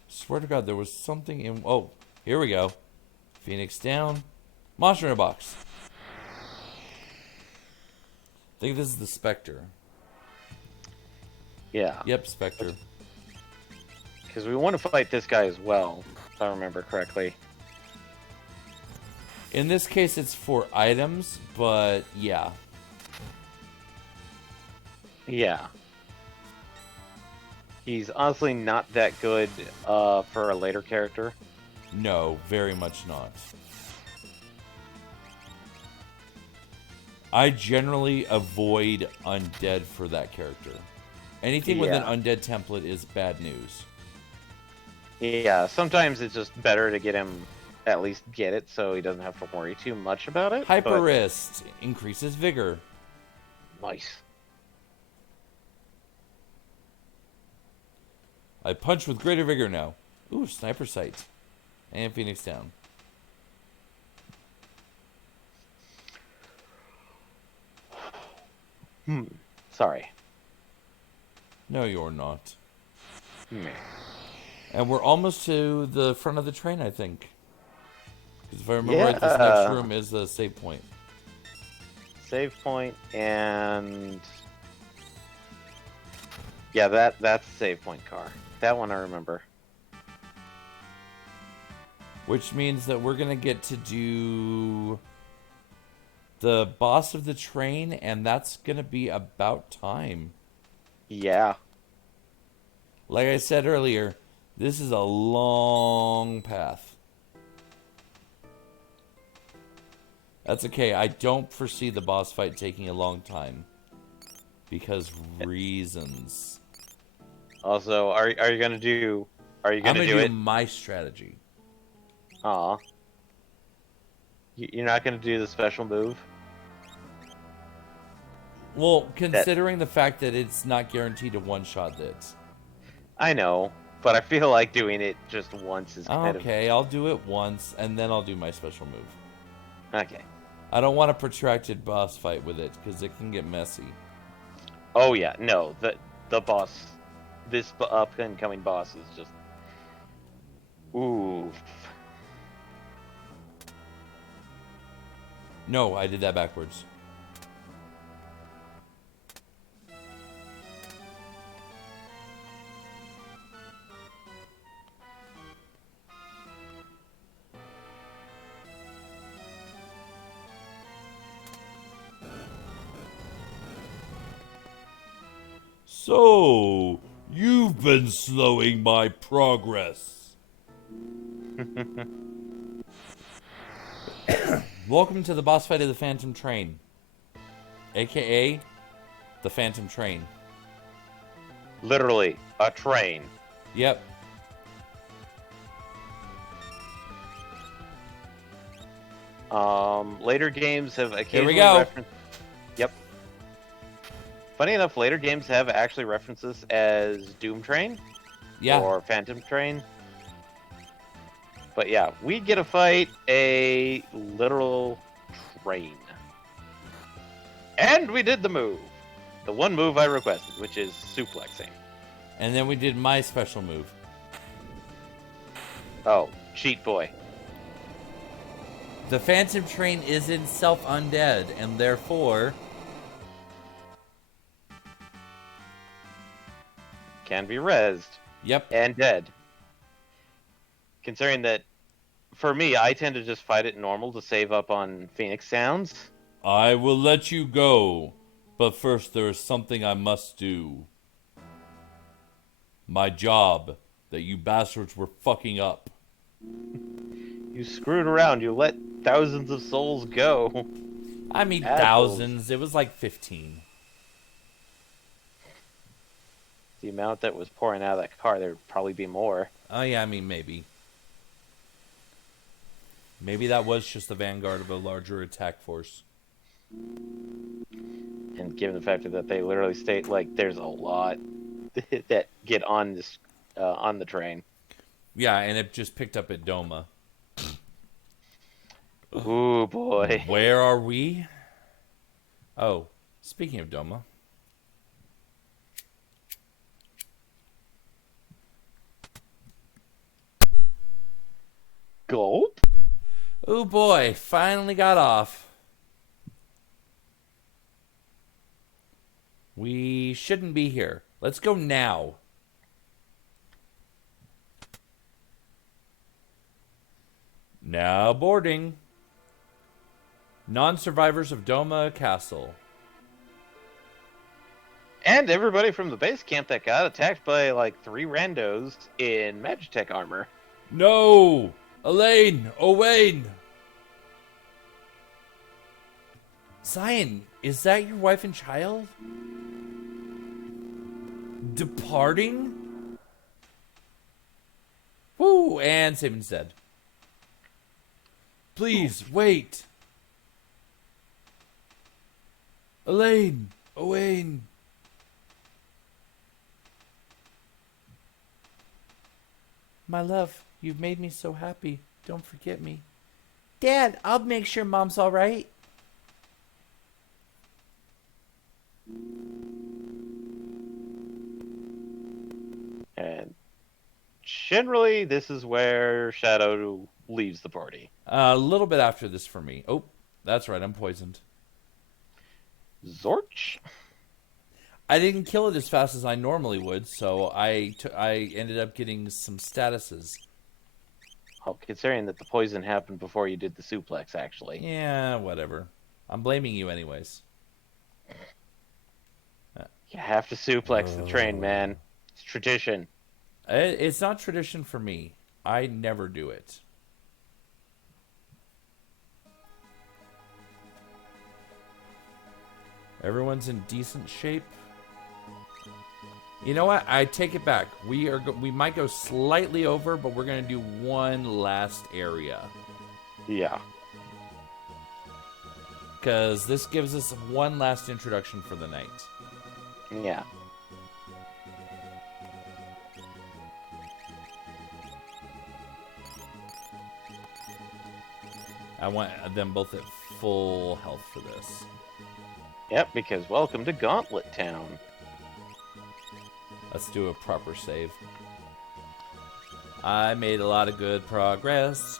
Swear to God, there was something in... Oh, here we go. Phoenix down. Monster in a box. I think this is the Spectre. Yeah. Yep, Spectre. Because we want to fight this guy as well, if I remember correctly. In this case, it's for items, but yeah. Yeah. He's honestly not that good for a later character. No, very much not. I generally avoid undead for that character. Anything with an undead template is bad news. Yeah, sometimes it's just better to get him, at least get it, so he doesn't have to worry too much about it. Hyper Wrist increases vigor. Nice. I punch with greater vigor now. Ooh, Sniper Sight. And Phoenix down. Sorry. No, you're not. Hmm. And we're almost to the front of the train, I think. Because if I remember right, this next room is a save point. Save point and... Yeah, that's the save point car. That one I remember. Which means that we're going to get to do the boss of the train, and that's going to be about time. Yeah. Like I said earlier, this is a long path. That's okay. I don't foresee the boss fight taking a long time. Because reasons. Also, are you gonna do? Are you I'm gonna going do to do it? my strategy. Aw. You're not gonna do the special move? Well, considering the fact that it's not guaranteed to one-shot this. I know, but I feel like doing it just once is kind of... Okay, I'll do it once, and then I'll do my special move. Okay. I don't want a protracted boss fight with it, because it can get messy. Oh yeah, no, the boss, this up and coming boss is just... Ooh. No, I did that backwards. So, you've been slowing my progress. Welcome to the boss fight of the Phantom Train. AKA, the Phantom Train. Literally, a train. Yep. Later games have Here occasionally we go. referenced... Yep. Funny enough, later games have actually referenced this as Doom Train. Yeah. Or Phantom Train. But yeah, we get to fight a literal train. And we did the move. The one move I requested, which is suplexing. And then we did my special move. Oh, cheat boy. The Phantom Train is itself undead, and therefore... Can be rezzed. Yep. And dead. Considering that, for me, I tend to just fight it normal to save up on Phoenix Sounds. I will let you go, but first there is something I must do. My job that you bastards were fucking up. You screwed around. You let thousands of souls go. I mean, Assholes. thousands. It was like 15. The amount that was pouring out of that car, there would probably be more. Oh, yeah, I mean, maybe. Maybe that was just the vanguard of a larger attack force. And given the fact that they literally state, like, there's a lot that get on this on the train. Yeah, and it just picked up at Doma. Ooh, boy. Where are we? Oh, speaking of Doma. Gulp? Oh boy, finally got off. We shouldn't be here. Let's go now. Now boarding. Non-survivors of Doma Castle. And everybody from the base camp that got attacked by, like, 3 randos in Magitech armor. No! Elaine! Owain! Zion, is that your wife and child? Departing? Woo! And Saban's dead. Please, wait! Elaine! Owain! My love, you've made me so happy. Don't forget me. Dad, I'll make sure Mom's all right. And generally, this is where Shadow leaves the party. A little bit after this for me. Oh, that's right, I'm poisoned. Zorch? I didn't kill it as fast as I normally would, so I ended up getting some statuses. Oh, considering that the poison happened before you did the suplex, actually. Yeah, whatever. I'm blaming you anyways. You have to suplex the train, man. It's tradition. It's not tradition for me. I never do it. Everyone's in decent shape. You know what? I take it back. We might go slightly over, but we're gonna do one last area Yeah. because this gives us one last introduction for the night. Yeah. I want them both at full health for this. Yep, because welcome to Gauntlet Town. Let's do a proper save. I made a lot of good progress.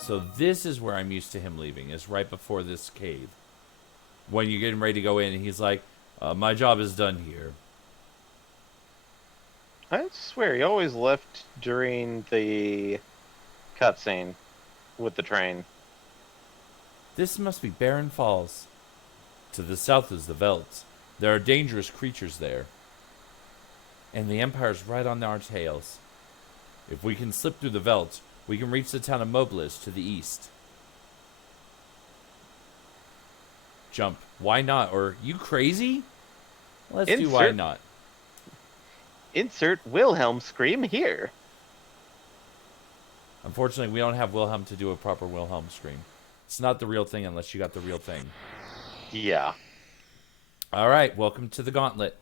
So this is where I'm used to him leaving, is right before this cave. When you're getting ready to go in, and he's like, my job is done here. I swear, he always left during the cutscene with the train. This must be Barren Falls. To the south is the Veldt. There are dangerous creatures there. And the Empire's right on our tails. If we can slip through the Veldt, we can reach the town of Mobilis to the east. Jump. Why not? Or, you crazy? Let's do why not. Insert Wilhelm scream here. Unfortunately, we don't have Wilhelm to do a proper Wilhelm scream. It's not the real thing unless you got the real thing. Yeah. All right, welcome to the Gauntlet.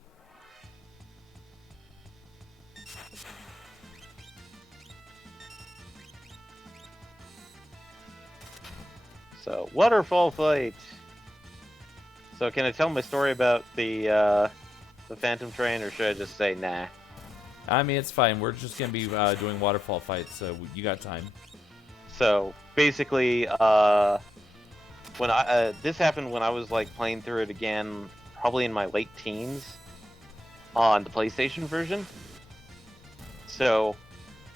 So, waterfall fight. So, can I tell my story about the Phantom Train, or should I just say nah? I mean, it's fine. We're just going to be doing waterfall fights, so you got time. So, basically, when this happened when I was like playing through it again, probably in my late teens on the PlayStation version. So,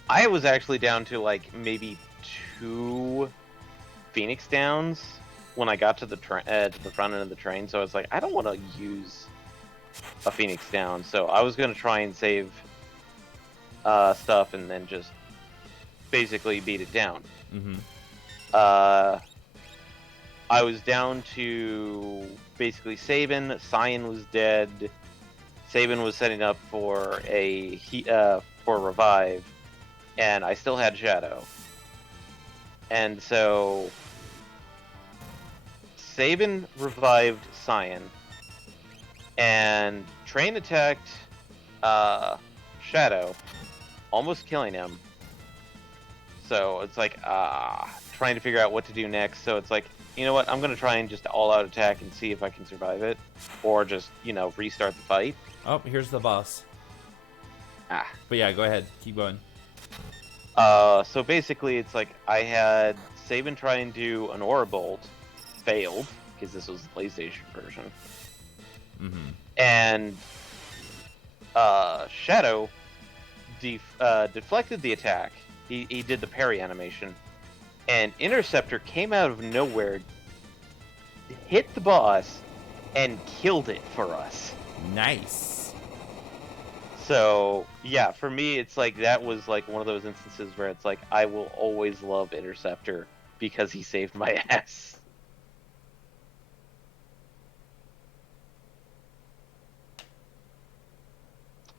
I was actually down to like maybe 2 Phoenix Downs when I got to the front end of the train. So I was like, I don't want to use a Phoenix Down, so I was gonna try and save stuff and then just basically beat it down. Mm-hmm. I was down to basically Sabin. Cyan was dead. Sabin was setting up for for revive, and I still had Shadow. And so Sabin revived Cyan, and Train attacked Shadow, almost killing him. So it's like, trying to figure out what to do next. So it's like, you know what, I'm going to try and just all-out attack and see if I can survive it. Or just, restart the fight. Oh, here's the boss. Ah. But yeah, go ahead. Keep going. So basically, it's like I had Sabin try and do an Aura Bolt, failed, because this was the PlayStation version. Mm-hmm. And Shadow deflected the attack. He did the parry animation, and Interceptor came out of nowhere, hit the boss, and killed it for us. Nice. So, yeah, for me, it's like that was like one of those instances where it's like I will always love Interceptor because he saved my ass.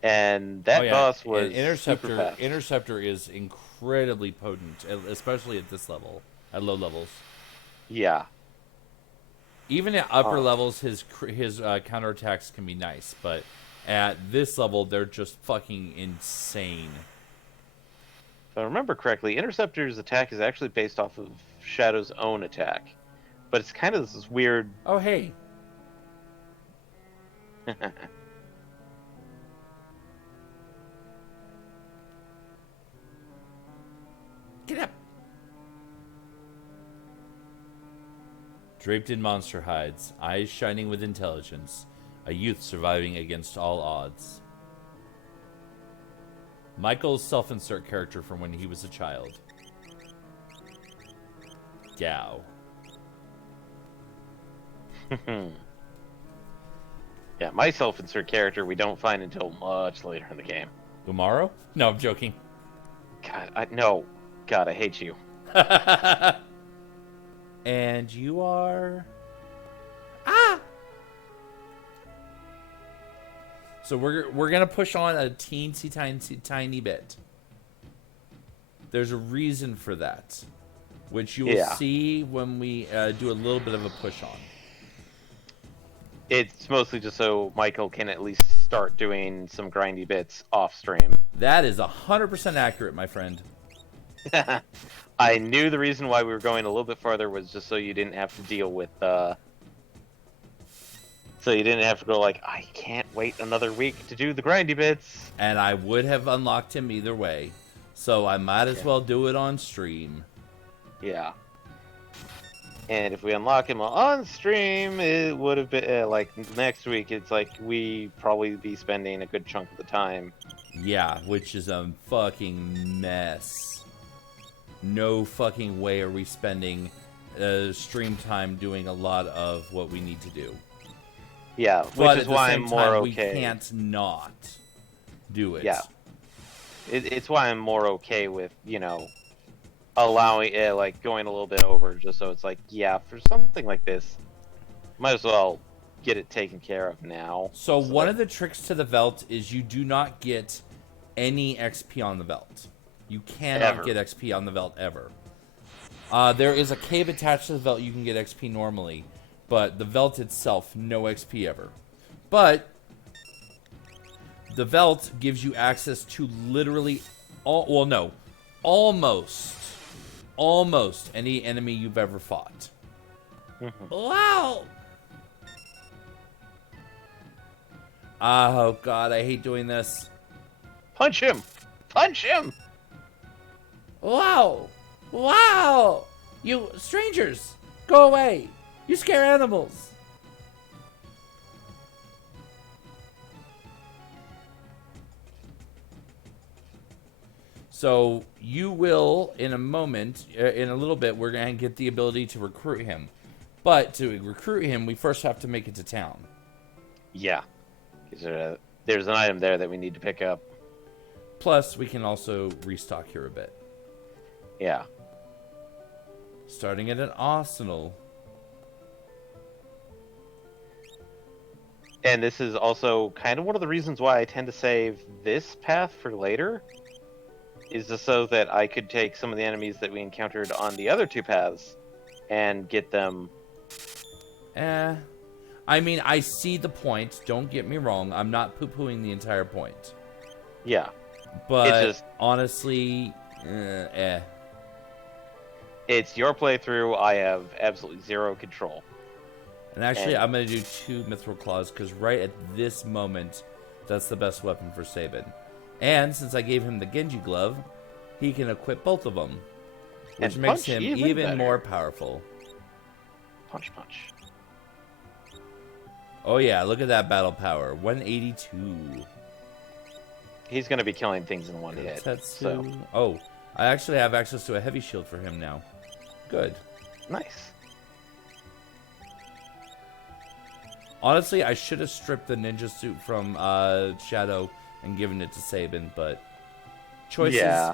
And that boss was super fast. Interceptor is incredibly potent, especially at this level, at low levels. Yeah. Even at upper levels, his counterattacks can be nice, but at this level, they're just fucking insane. If I remember correctly, Interceptor's attack is actually based off of Shadow's own attack, but it's kind of this weird. Oh, hey. Get up. Draped in monster hides, eyes shining with intelligence, a youth surviving against all odds. Michael's self-insert character from when he was a child. Gao. Yeah, my self-insert character we don't find until much later in the game. Umaro? No, I'm joking. God, no. God, I hate you. And you are... So we're gonna push on a tiny bit. There's a reason for that, which you will see when we do a little bit of a push on. It's mostly just so Michael can at least start doing some grindy bits off stream. That is 100% accurate, my friend. I knew the reason why we were going a little bit farther was just so you didn't have to deal with so you didn't have to go like, I can't wait another week to do the grindy bits. And I would have unlocked him either way. So I might as well do it on stream. Yeah. And if we unlock him on stream, it would have been, like, next week, it's like, we probably be spending a good chunk of the time. Yeah, which is a fucking mess. No fucking way are we spending stream time doing a lot of what we need to do. Yeah, which is why I'm more okay. We can't not do it. Yeah. It's why I'm more okay with, you know, allowing it, like, going a little bit over, just so it's like, yeah, for something like this, might as well get it taken care of now. So one of the tricks to the Velt is you do not get any XP on the Velt. You cannot get XP on the Velt ever. There is a cave attached to the Velt you can get XP normally, but the Velt itself, no XP ever. But the Velt gives you access to literally almost any enemy you've ever fought. Wow! Oh god, I hate doing this. Punch him! Punch him! Wow! Wow! You strangers, go away! You scare animals! So you will, in a moment, in a little bit, we're going to get the ability to recruit him. But to recruit him, we first have to make it to town. Yeah. There's an item there that we need to pick up. Plus, we can also restock here a bit. Yeah. Starting at an arsenal. And this is also kind of one of the reasons why I tend to save this path for later. Is just so that I could take some of the enemies that we encountered on the other two paths and get them. I mean, I see the point. Don't get me wrong. I'm not poo-pooing the entire point. Yeah. But it's just, honestly, It's your playthrough. I have absolutely zero control. And actually, I'm going to do 2 Mithril Claws, because right at this moment, that's the best weapon for Sabin. And since I gave him the Genji Glove, he can equip both of them, which makes him even more powerful. Punch, punch. Oh yeah, look at that battle power. 182. He's going to be killing things in one hit. So. Oh, I actually have access to a heavy shield for him now. Good. Nice. Honestly, I should have stripped the ninja suit from Shadow and given it to Sabin, but choices. Yeah.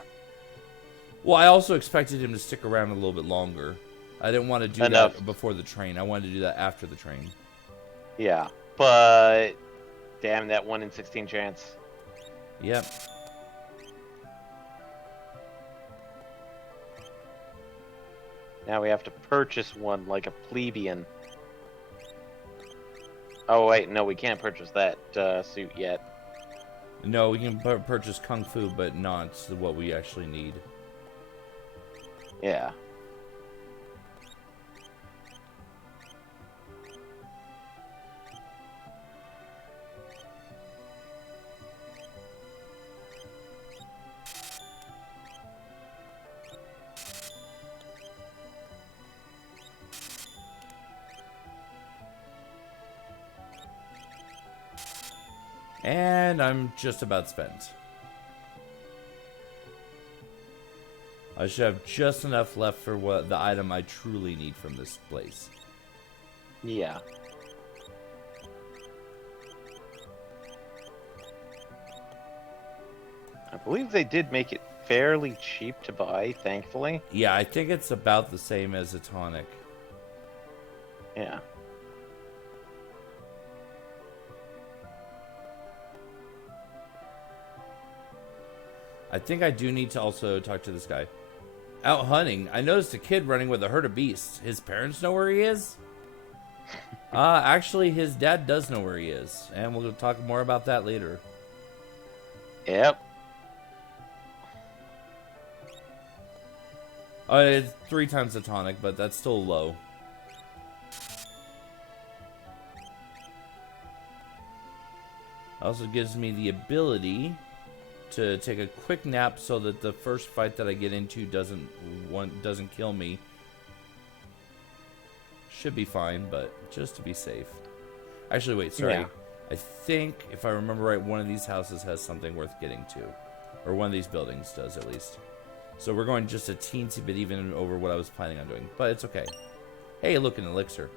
Well, I also expected him to stick around a little bit longer. I didn't want to do that before the train. I wanted to do that after the train. Yeah, but damn that 1 in 16 chance. Yep. Now we have to purchase one like a plebeian. Oh wait, no, we can't purchase that suit yet. No, we can purchase Kung Fu, but not what we actually need. Yeah. And I'm just about spent. I should have just enough left for what the item I truly need from this place. Yeah. I believe they did make it fairly cheap to buy, thankfully. Yeah, I think it's about the same as a tonic. Yeah. I think I do need to also talk to this guy. Out hunting, I noticed a kid running with a herd of beasts. His parents know where he is? Actually, his dad does know where he is. And we'll talk more about that later. Yep. It's 3 times the tonic, but that's still low. Also gives me the ability to take a quick nap so that the first fight that I get into doesn't kill me. Should be fine, but just to be safe. Actually, wait, sorry. Yeah. I think, if I remember right, one of these houses has something worth getting to. Or one of these buildings does, at least. So we're going just a teensy bit even over what I was planning on doing. But it's okay. Hey, look, an elixir.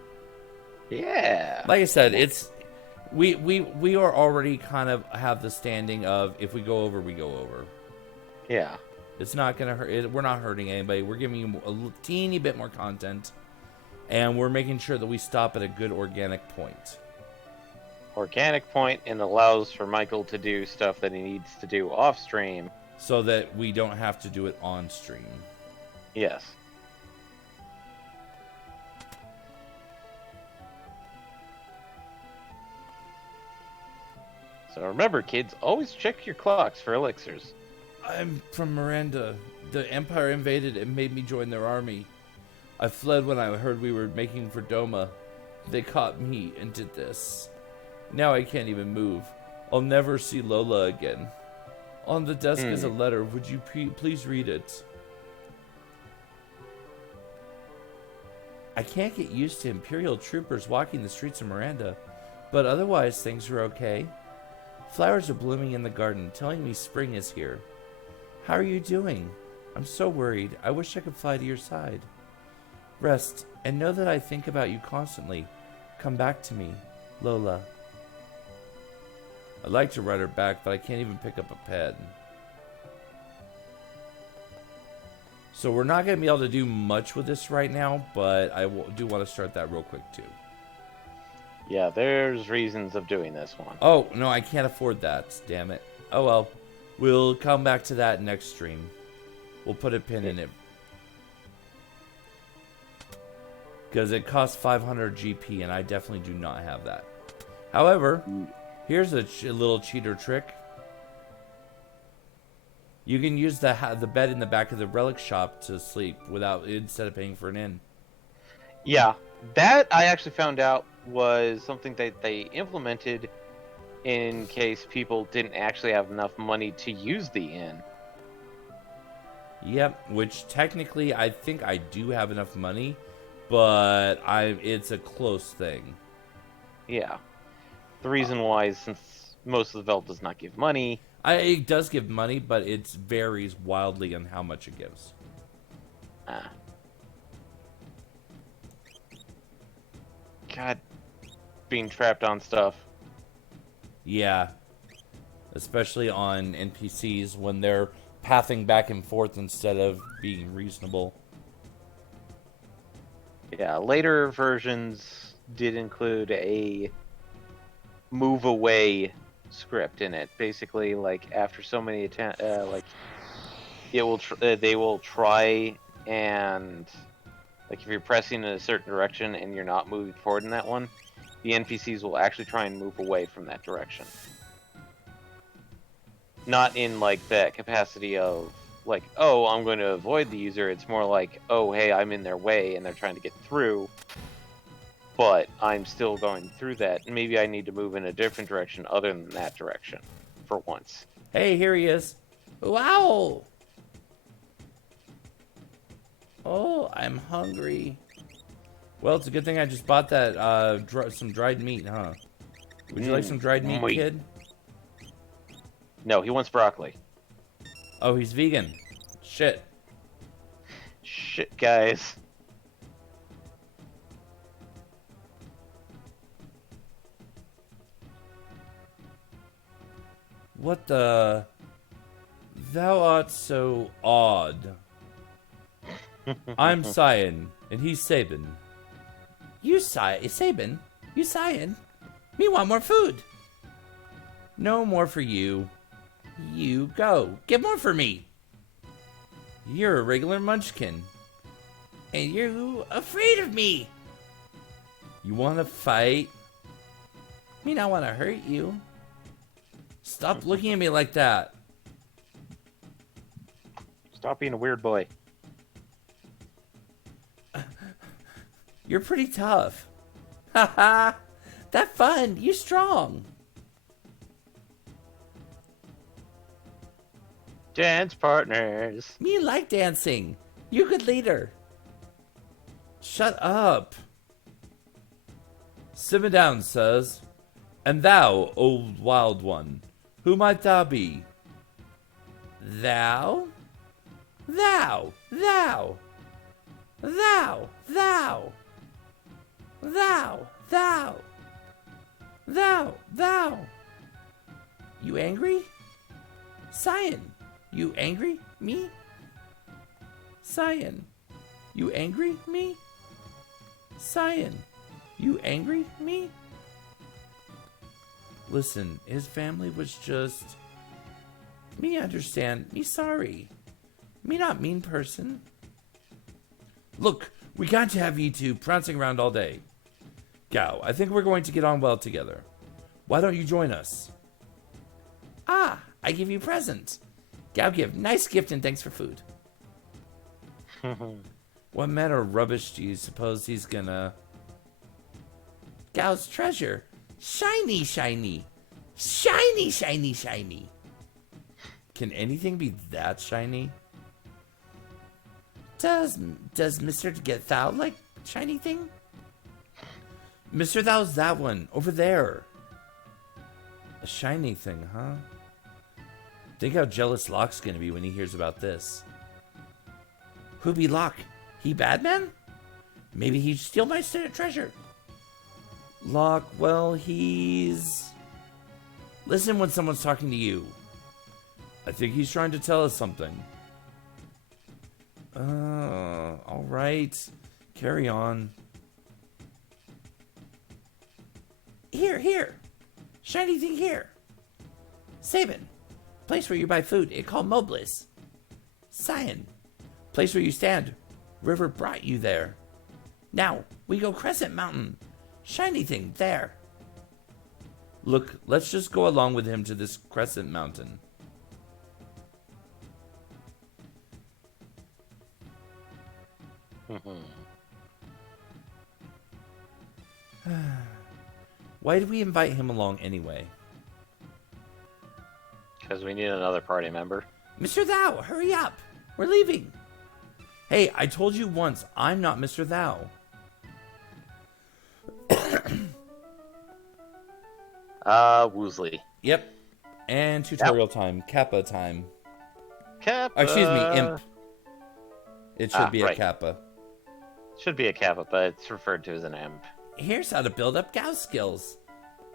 Yeah. Like I said, it's... We are already kind of have the standing of, if we go over, we go over. Yeah. It's not going to hurt. We're not hurting anybody. We're giving you a teeny bit more content. And we're making sure that we stop at a good organic point. Organic point, and allows for Michael to do stuff that he needs to do off stream. So that we don't have to do it on stream. Yes. So remember, kids, always check your clocks for elixirs. I'm from Miranda. The Empire invaded and made me join their army. I fled when I heard we were making for Doma. They caught me and did this. Now I can't even move. I'll never see Lola again. On the desk is a letter. Would you please read it? I can't get used to Imperial troopers walking the streets of Miranda, but otherwise things are okay. Flowers are blooming in the garden, telling me spring is here. How are you doing? I'm so worried. I wish I could fly to your side. Rest, and know that I think about you constantly. Come back to me, Lola. I'd like to write her back, but I can't even pick up a pen. So we're not going to be able to do much with this right now, but I do want to start that real quick too. Yeah, there's reasons of doing this one. Oh, no, I can't afford that. Damn it. Oh well. We'll come back to that next stream. We'll put a pin in it. Because it costs 500 GP, and I definitely do not have that. However, here's a little cheater trick. You can use the bed in the back of the relic shop to sleep instead of paying for an inn. Yeah, that I actually found out was something that they implemented in case people didn't actually have enough money to use the inn. Yep, which technically I think I do have enough money, but it's a close thing. Yeah. The reason why is since most of the Veld does not give money. It does give money, but it varies wildly on how much it gives. God, being trapped on stuff. Yeah. Especially on NPCs when they're pathing back and forth instead of being reasonable. Yeah, later versions did include a move away script in it. Basically, like after so many attempts, like it will they will try and like if you're pressing in a certain direction and you're not moving forward in that one, the NPCs will actually try and move away from that direction. Not in like that capacity of like, oh, I'm going to avoid the user. It's more like, oh, hey, I'm in their way and they're trying to get through, but I'm still going through that. Maybe I need to move in a different direction other than that direction for once. Hey, here he is. Wow. Oh, I'm hungry. Well, it's a good thing I just bought that some dried meat, huh? Would you like some dried meat, kid? No, he wants broccoli. Oh, he's vegan. Shit. Shit, guys. What the? Thou art so odd. I'm Cyan, and he's Sabin. You Sabin? You Cyan? Me want more food. No more for you. You go. Get more for me. You're a regular munchkin. And you afraid of me. You want to fight? Me not want to hurt you. Stop looking at me like that. Stop being a weird boy. You're pretty tough. Haha. That fun. You strong. Dance partners. Me like dancing. You good leader. Shut up. Simmer down, sirs. And thou, old wild one, who might thou be? Thou? Thou. Thou. Thou. Thou. Thou. Thou. Thou. Thou. You angry? Cyan. You angry? Me? Cyan. You angry? Me? Cyan. You angry? Me? Listen, his family was just... Me understand. Me sorry. Me not mean person. Look, we can't have you two prancing around all day. Gao, I think we're going to get on well together. Why don't you join us? Ah, I give you present. Gao give nice gift and thanks for food. What manner of rubbish do you suppose he's gonna... Gao's treasure. Shiny, shiny. Shiny, shiny, shiny. Can anything be that shiny? Does Mr. Get Thou like shiny thing? Mr. Thou's that one, over there. A shiny thing, huh? Think how jealous Locke's gonna be when he hears about this. Who be Locke? He bad man? Maybe he steal my treasure. Locke, well, he's... Listen when someone's talking to you. I think he's trying to tell us something. Alright. Carry on. Here. Shiny thing here. Sabin. Place where you buy food. It called Moblis. Cyan. Place where you stand. River brought you there. Now, we go Crescent Mountain. Shiny thing there. Look, let's just go along with him to this Crescent Mountain. Why did we invite him along anyway? Because we need another party member. Mr. Thou, hurry up. We're leaving. Hey, I told you once, I'm not Mr. Thou. Woosley. Yep. And tutorial time. Kappa time. Kappa. Excuse me, imp. It should be a right. Kappa. Should be a Kappa, but it's referred to as an imp. Here's how to build up Gao skills.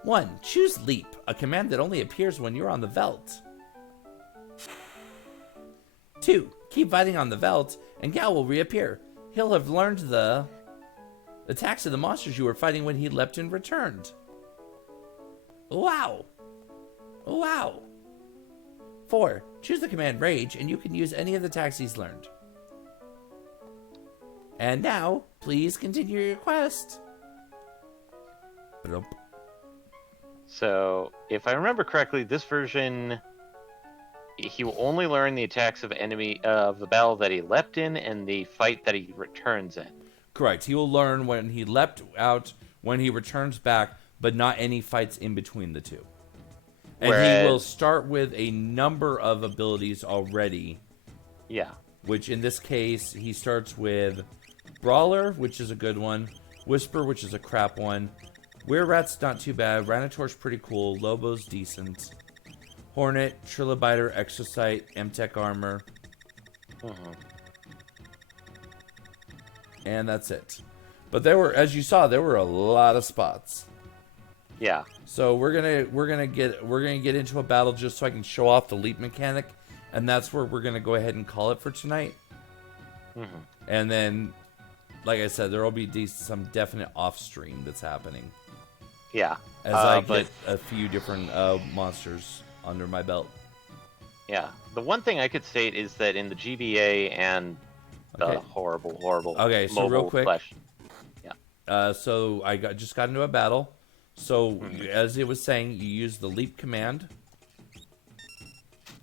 1. Choose Leap, a command that only appears when you're on the Veld. 2. Keep fighting on the Veld, and Gao will reappear. He'll have learned the attacks of the monsters you were fighting when he leapt and returned. Wow. Wow. 4. Choose the command Rage, and you can use any of the attacks he's learned. And now, please continue your quest. So, if I remember correctly, this version, he will only learn the attacks of the battle that he leapt in and the fight that he returns in. Correct. He will learn when he leapt out, when he returns back, but not any fights in between the two. And he will start with a number of abilities already. Yeah. Which in this case, he starts with Brawler, which is a good one. Whisper, which is a crap one. Were-Rat's not too bad. Ranator's pretty cool. Lobo's decent. Hornet, Trilobiter, Exocyte, MTech Armor. And that's it. But there were, as you saw, there were a lot of spots. Yeah. So we're gonna get into a battle just so I can show off the leap mechanic, and that's where we're gonna go ahead and call it for tonight. And then, like I said, there will be some definite off stream that's happening. Yeah. As I get a few different monsters under my belt. Yeah. The one thing I could state is that in the GBA and the horrible Okay, so real quick. Yeah. So I just got into a battle. So as it was saying, you use the leap command,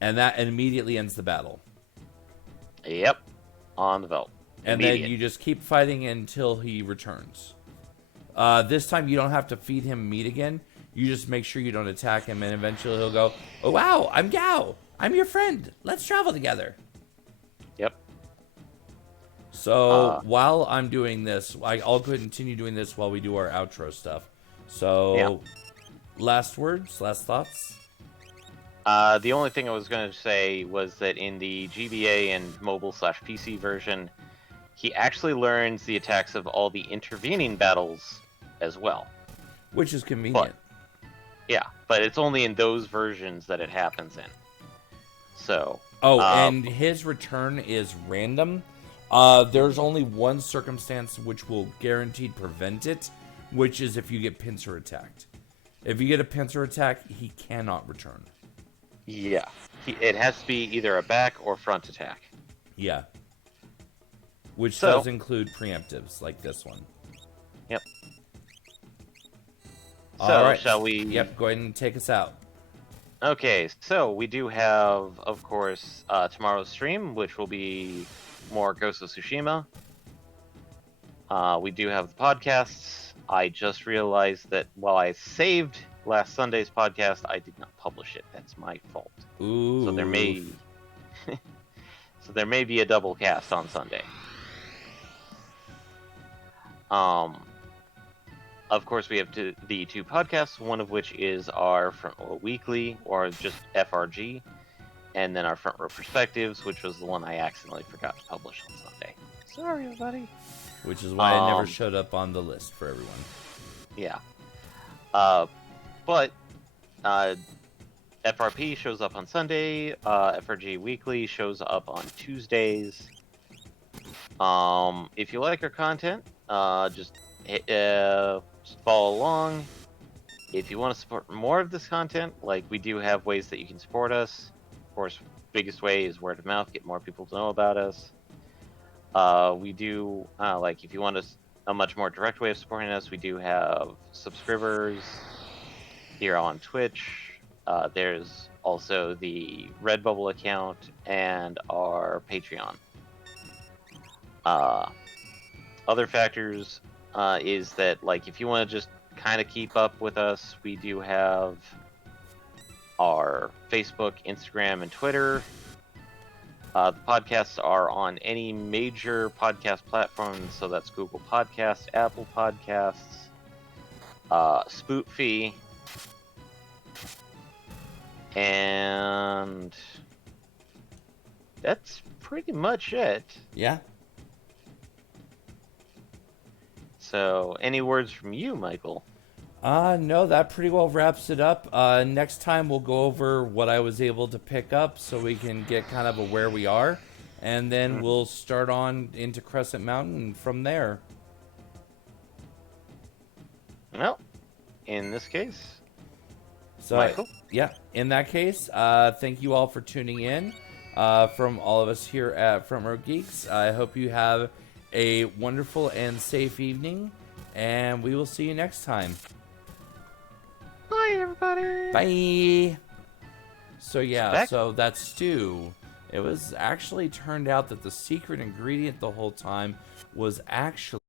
and that immediately ends the battle. Yep. On the belt. And then you just keep fighting until he returns. This time you don't have to feed him meat again. You just make sure you don't attack him, and eventually he'll go, "Oh wow, I'm Gao. I'm your friend. Let's travel together." Yep. So while I'm doing this, I'll continue doing this while we do our outro stuff. So, last words, last thoughts? The only thing I was going to say was that in the GBA and mobile/PC version, he actually learns the attacks of all the intervening battles as well. Which is convenient. But it's only in those versions that it happens in. So. And his return is random. There's only one circumstance which will guaranteed prevent it, which is if you get pincer attacked. If you get a pincer attack, he cannot return. Yeah. It has to be either a back or front attack. Yeah. Which does include preemptives, like this one. Yep. All right. Shall we... Yep, go ahead and take us out. Okay, so we do have, of course, tomorrow's stream, which will be more Ghost of Tsushima. We do have the podcasts. I just realized that while I saved last Sunday's podcast, I did not publish it. That's my fault. Ooh. So there may be a double cast on Sunday. Of course, we have the two podcasts, one of which is our front row weekly, or just FRG, and then our front row perspectives, which was the one I accidentally forgot to publish on Sunday. Sorry, everybody. Which is why I never showed up on the list for everyone. Yeah. But FRP shows up on Sunday. FRG Weekly shows up on Tuesdays. If you like our content, just follow along. If you want to support more of this content, like we do have ways that you can support us. Of course, biggest way is word of mouth, get more people to know about us. We do, like, if you want a much more direct way of supporting us, we do have subscribers here on Twitch. There's also the Redbubble account and our Patreon. Other factors is that, like, if you want to just kind of keep up with us, we do have our Facebook, Instagram, and Twitter. The podcasts are on any major podcast platform, so that's Google Podcasts, Apple Podcasts, Spoofy, and that's pretty much it. Yeah. So, any words from you, Michael? No, that pretty well wraps it up. Next time we'll go over what I was able to pick up so we can get kind of a where we are. And then we'll start on into Crescent Mountain from there. Well, in this case, So, Michael? Yeah, in that case, thank you all for tuning in. From all of us here at Front Row Geeks, I hope you have a wonderful and safe evening. And we will see you next time. Bye, everybody. Bye. So yeah, so that stew, it was actually turned out that the secret ingredient the whole time was actually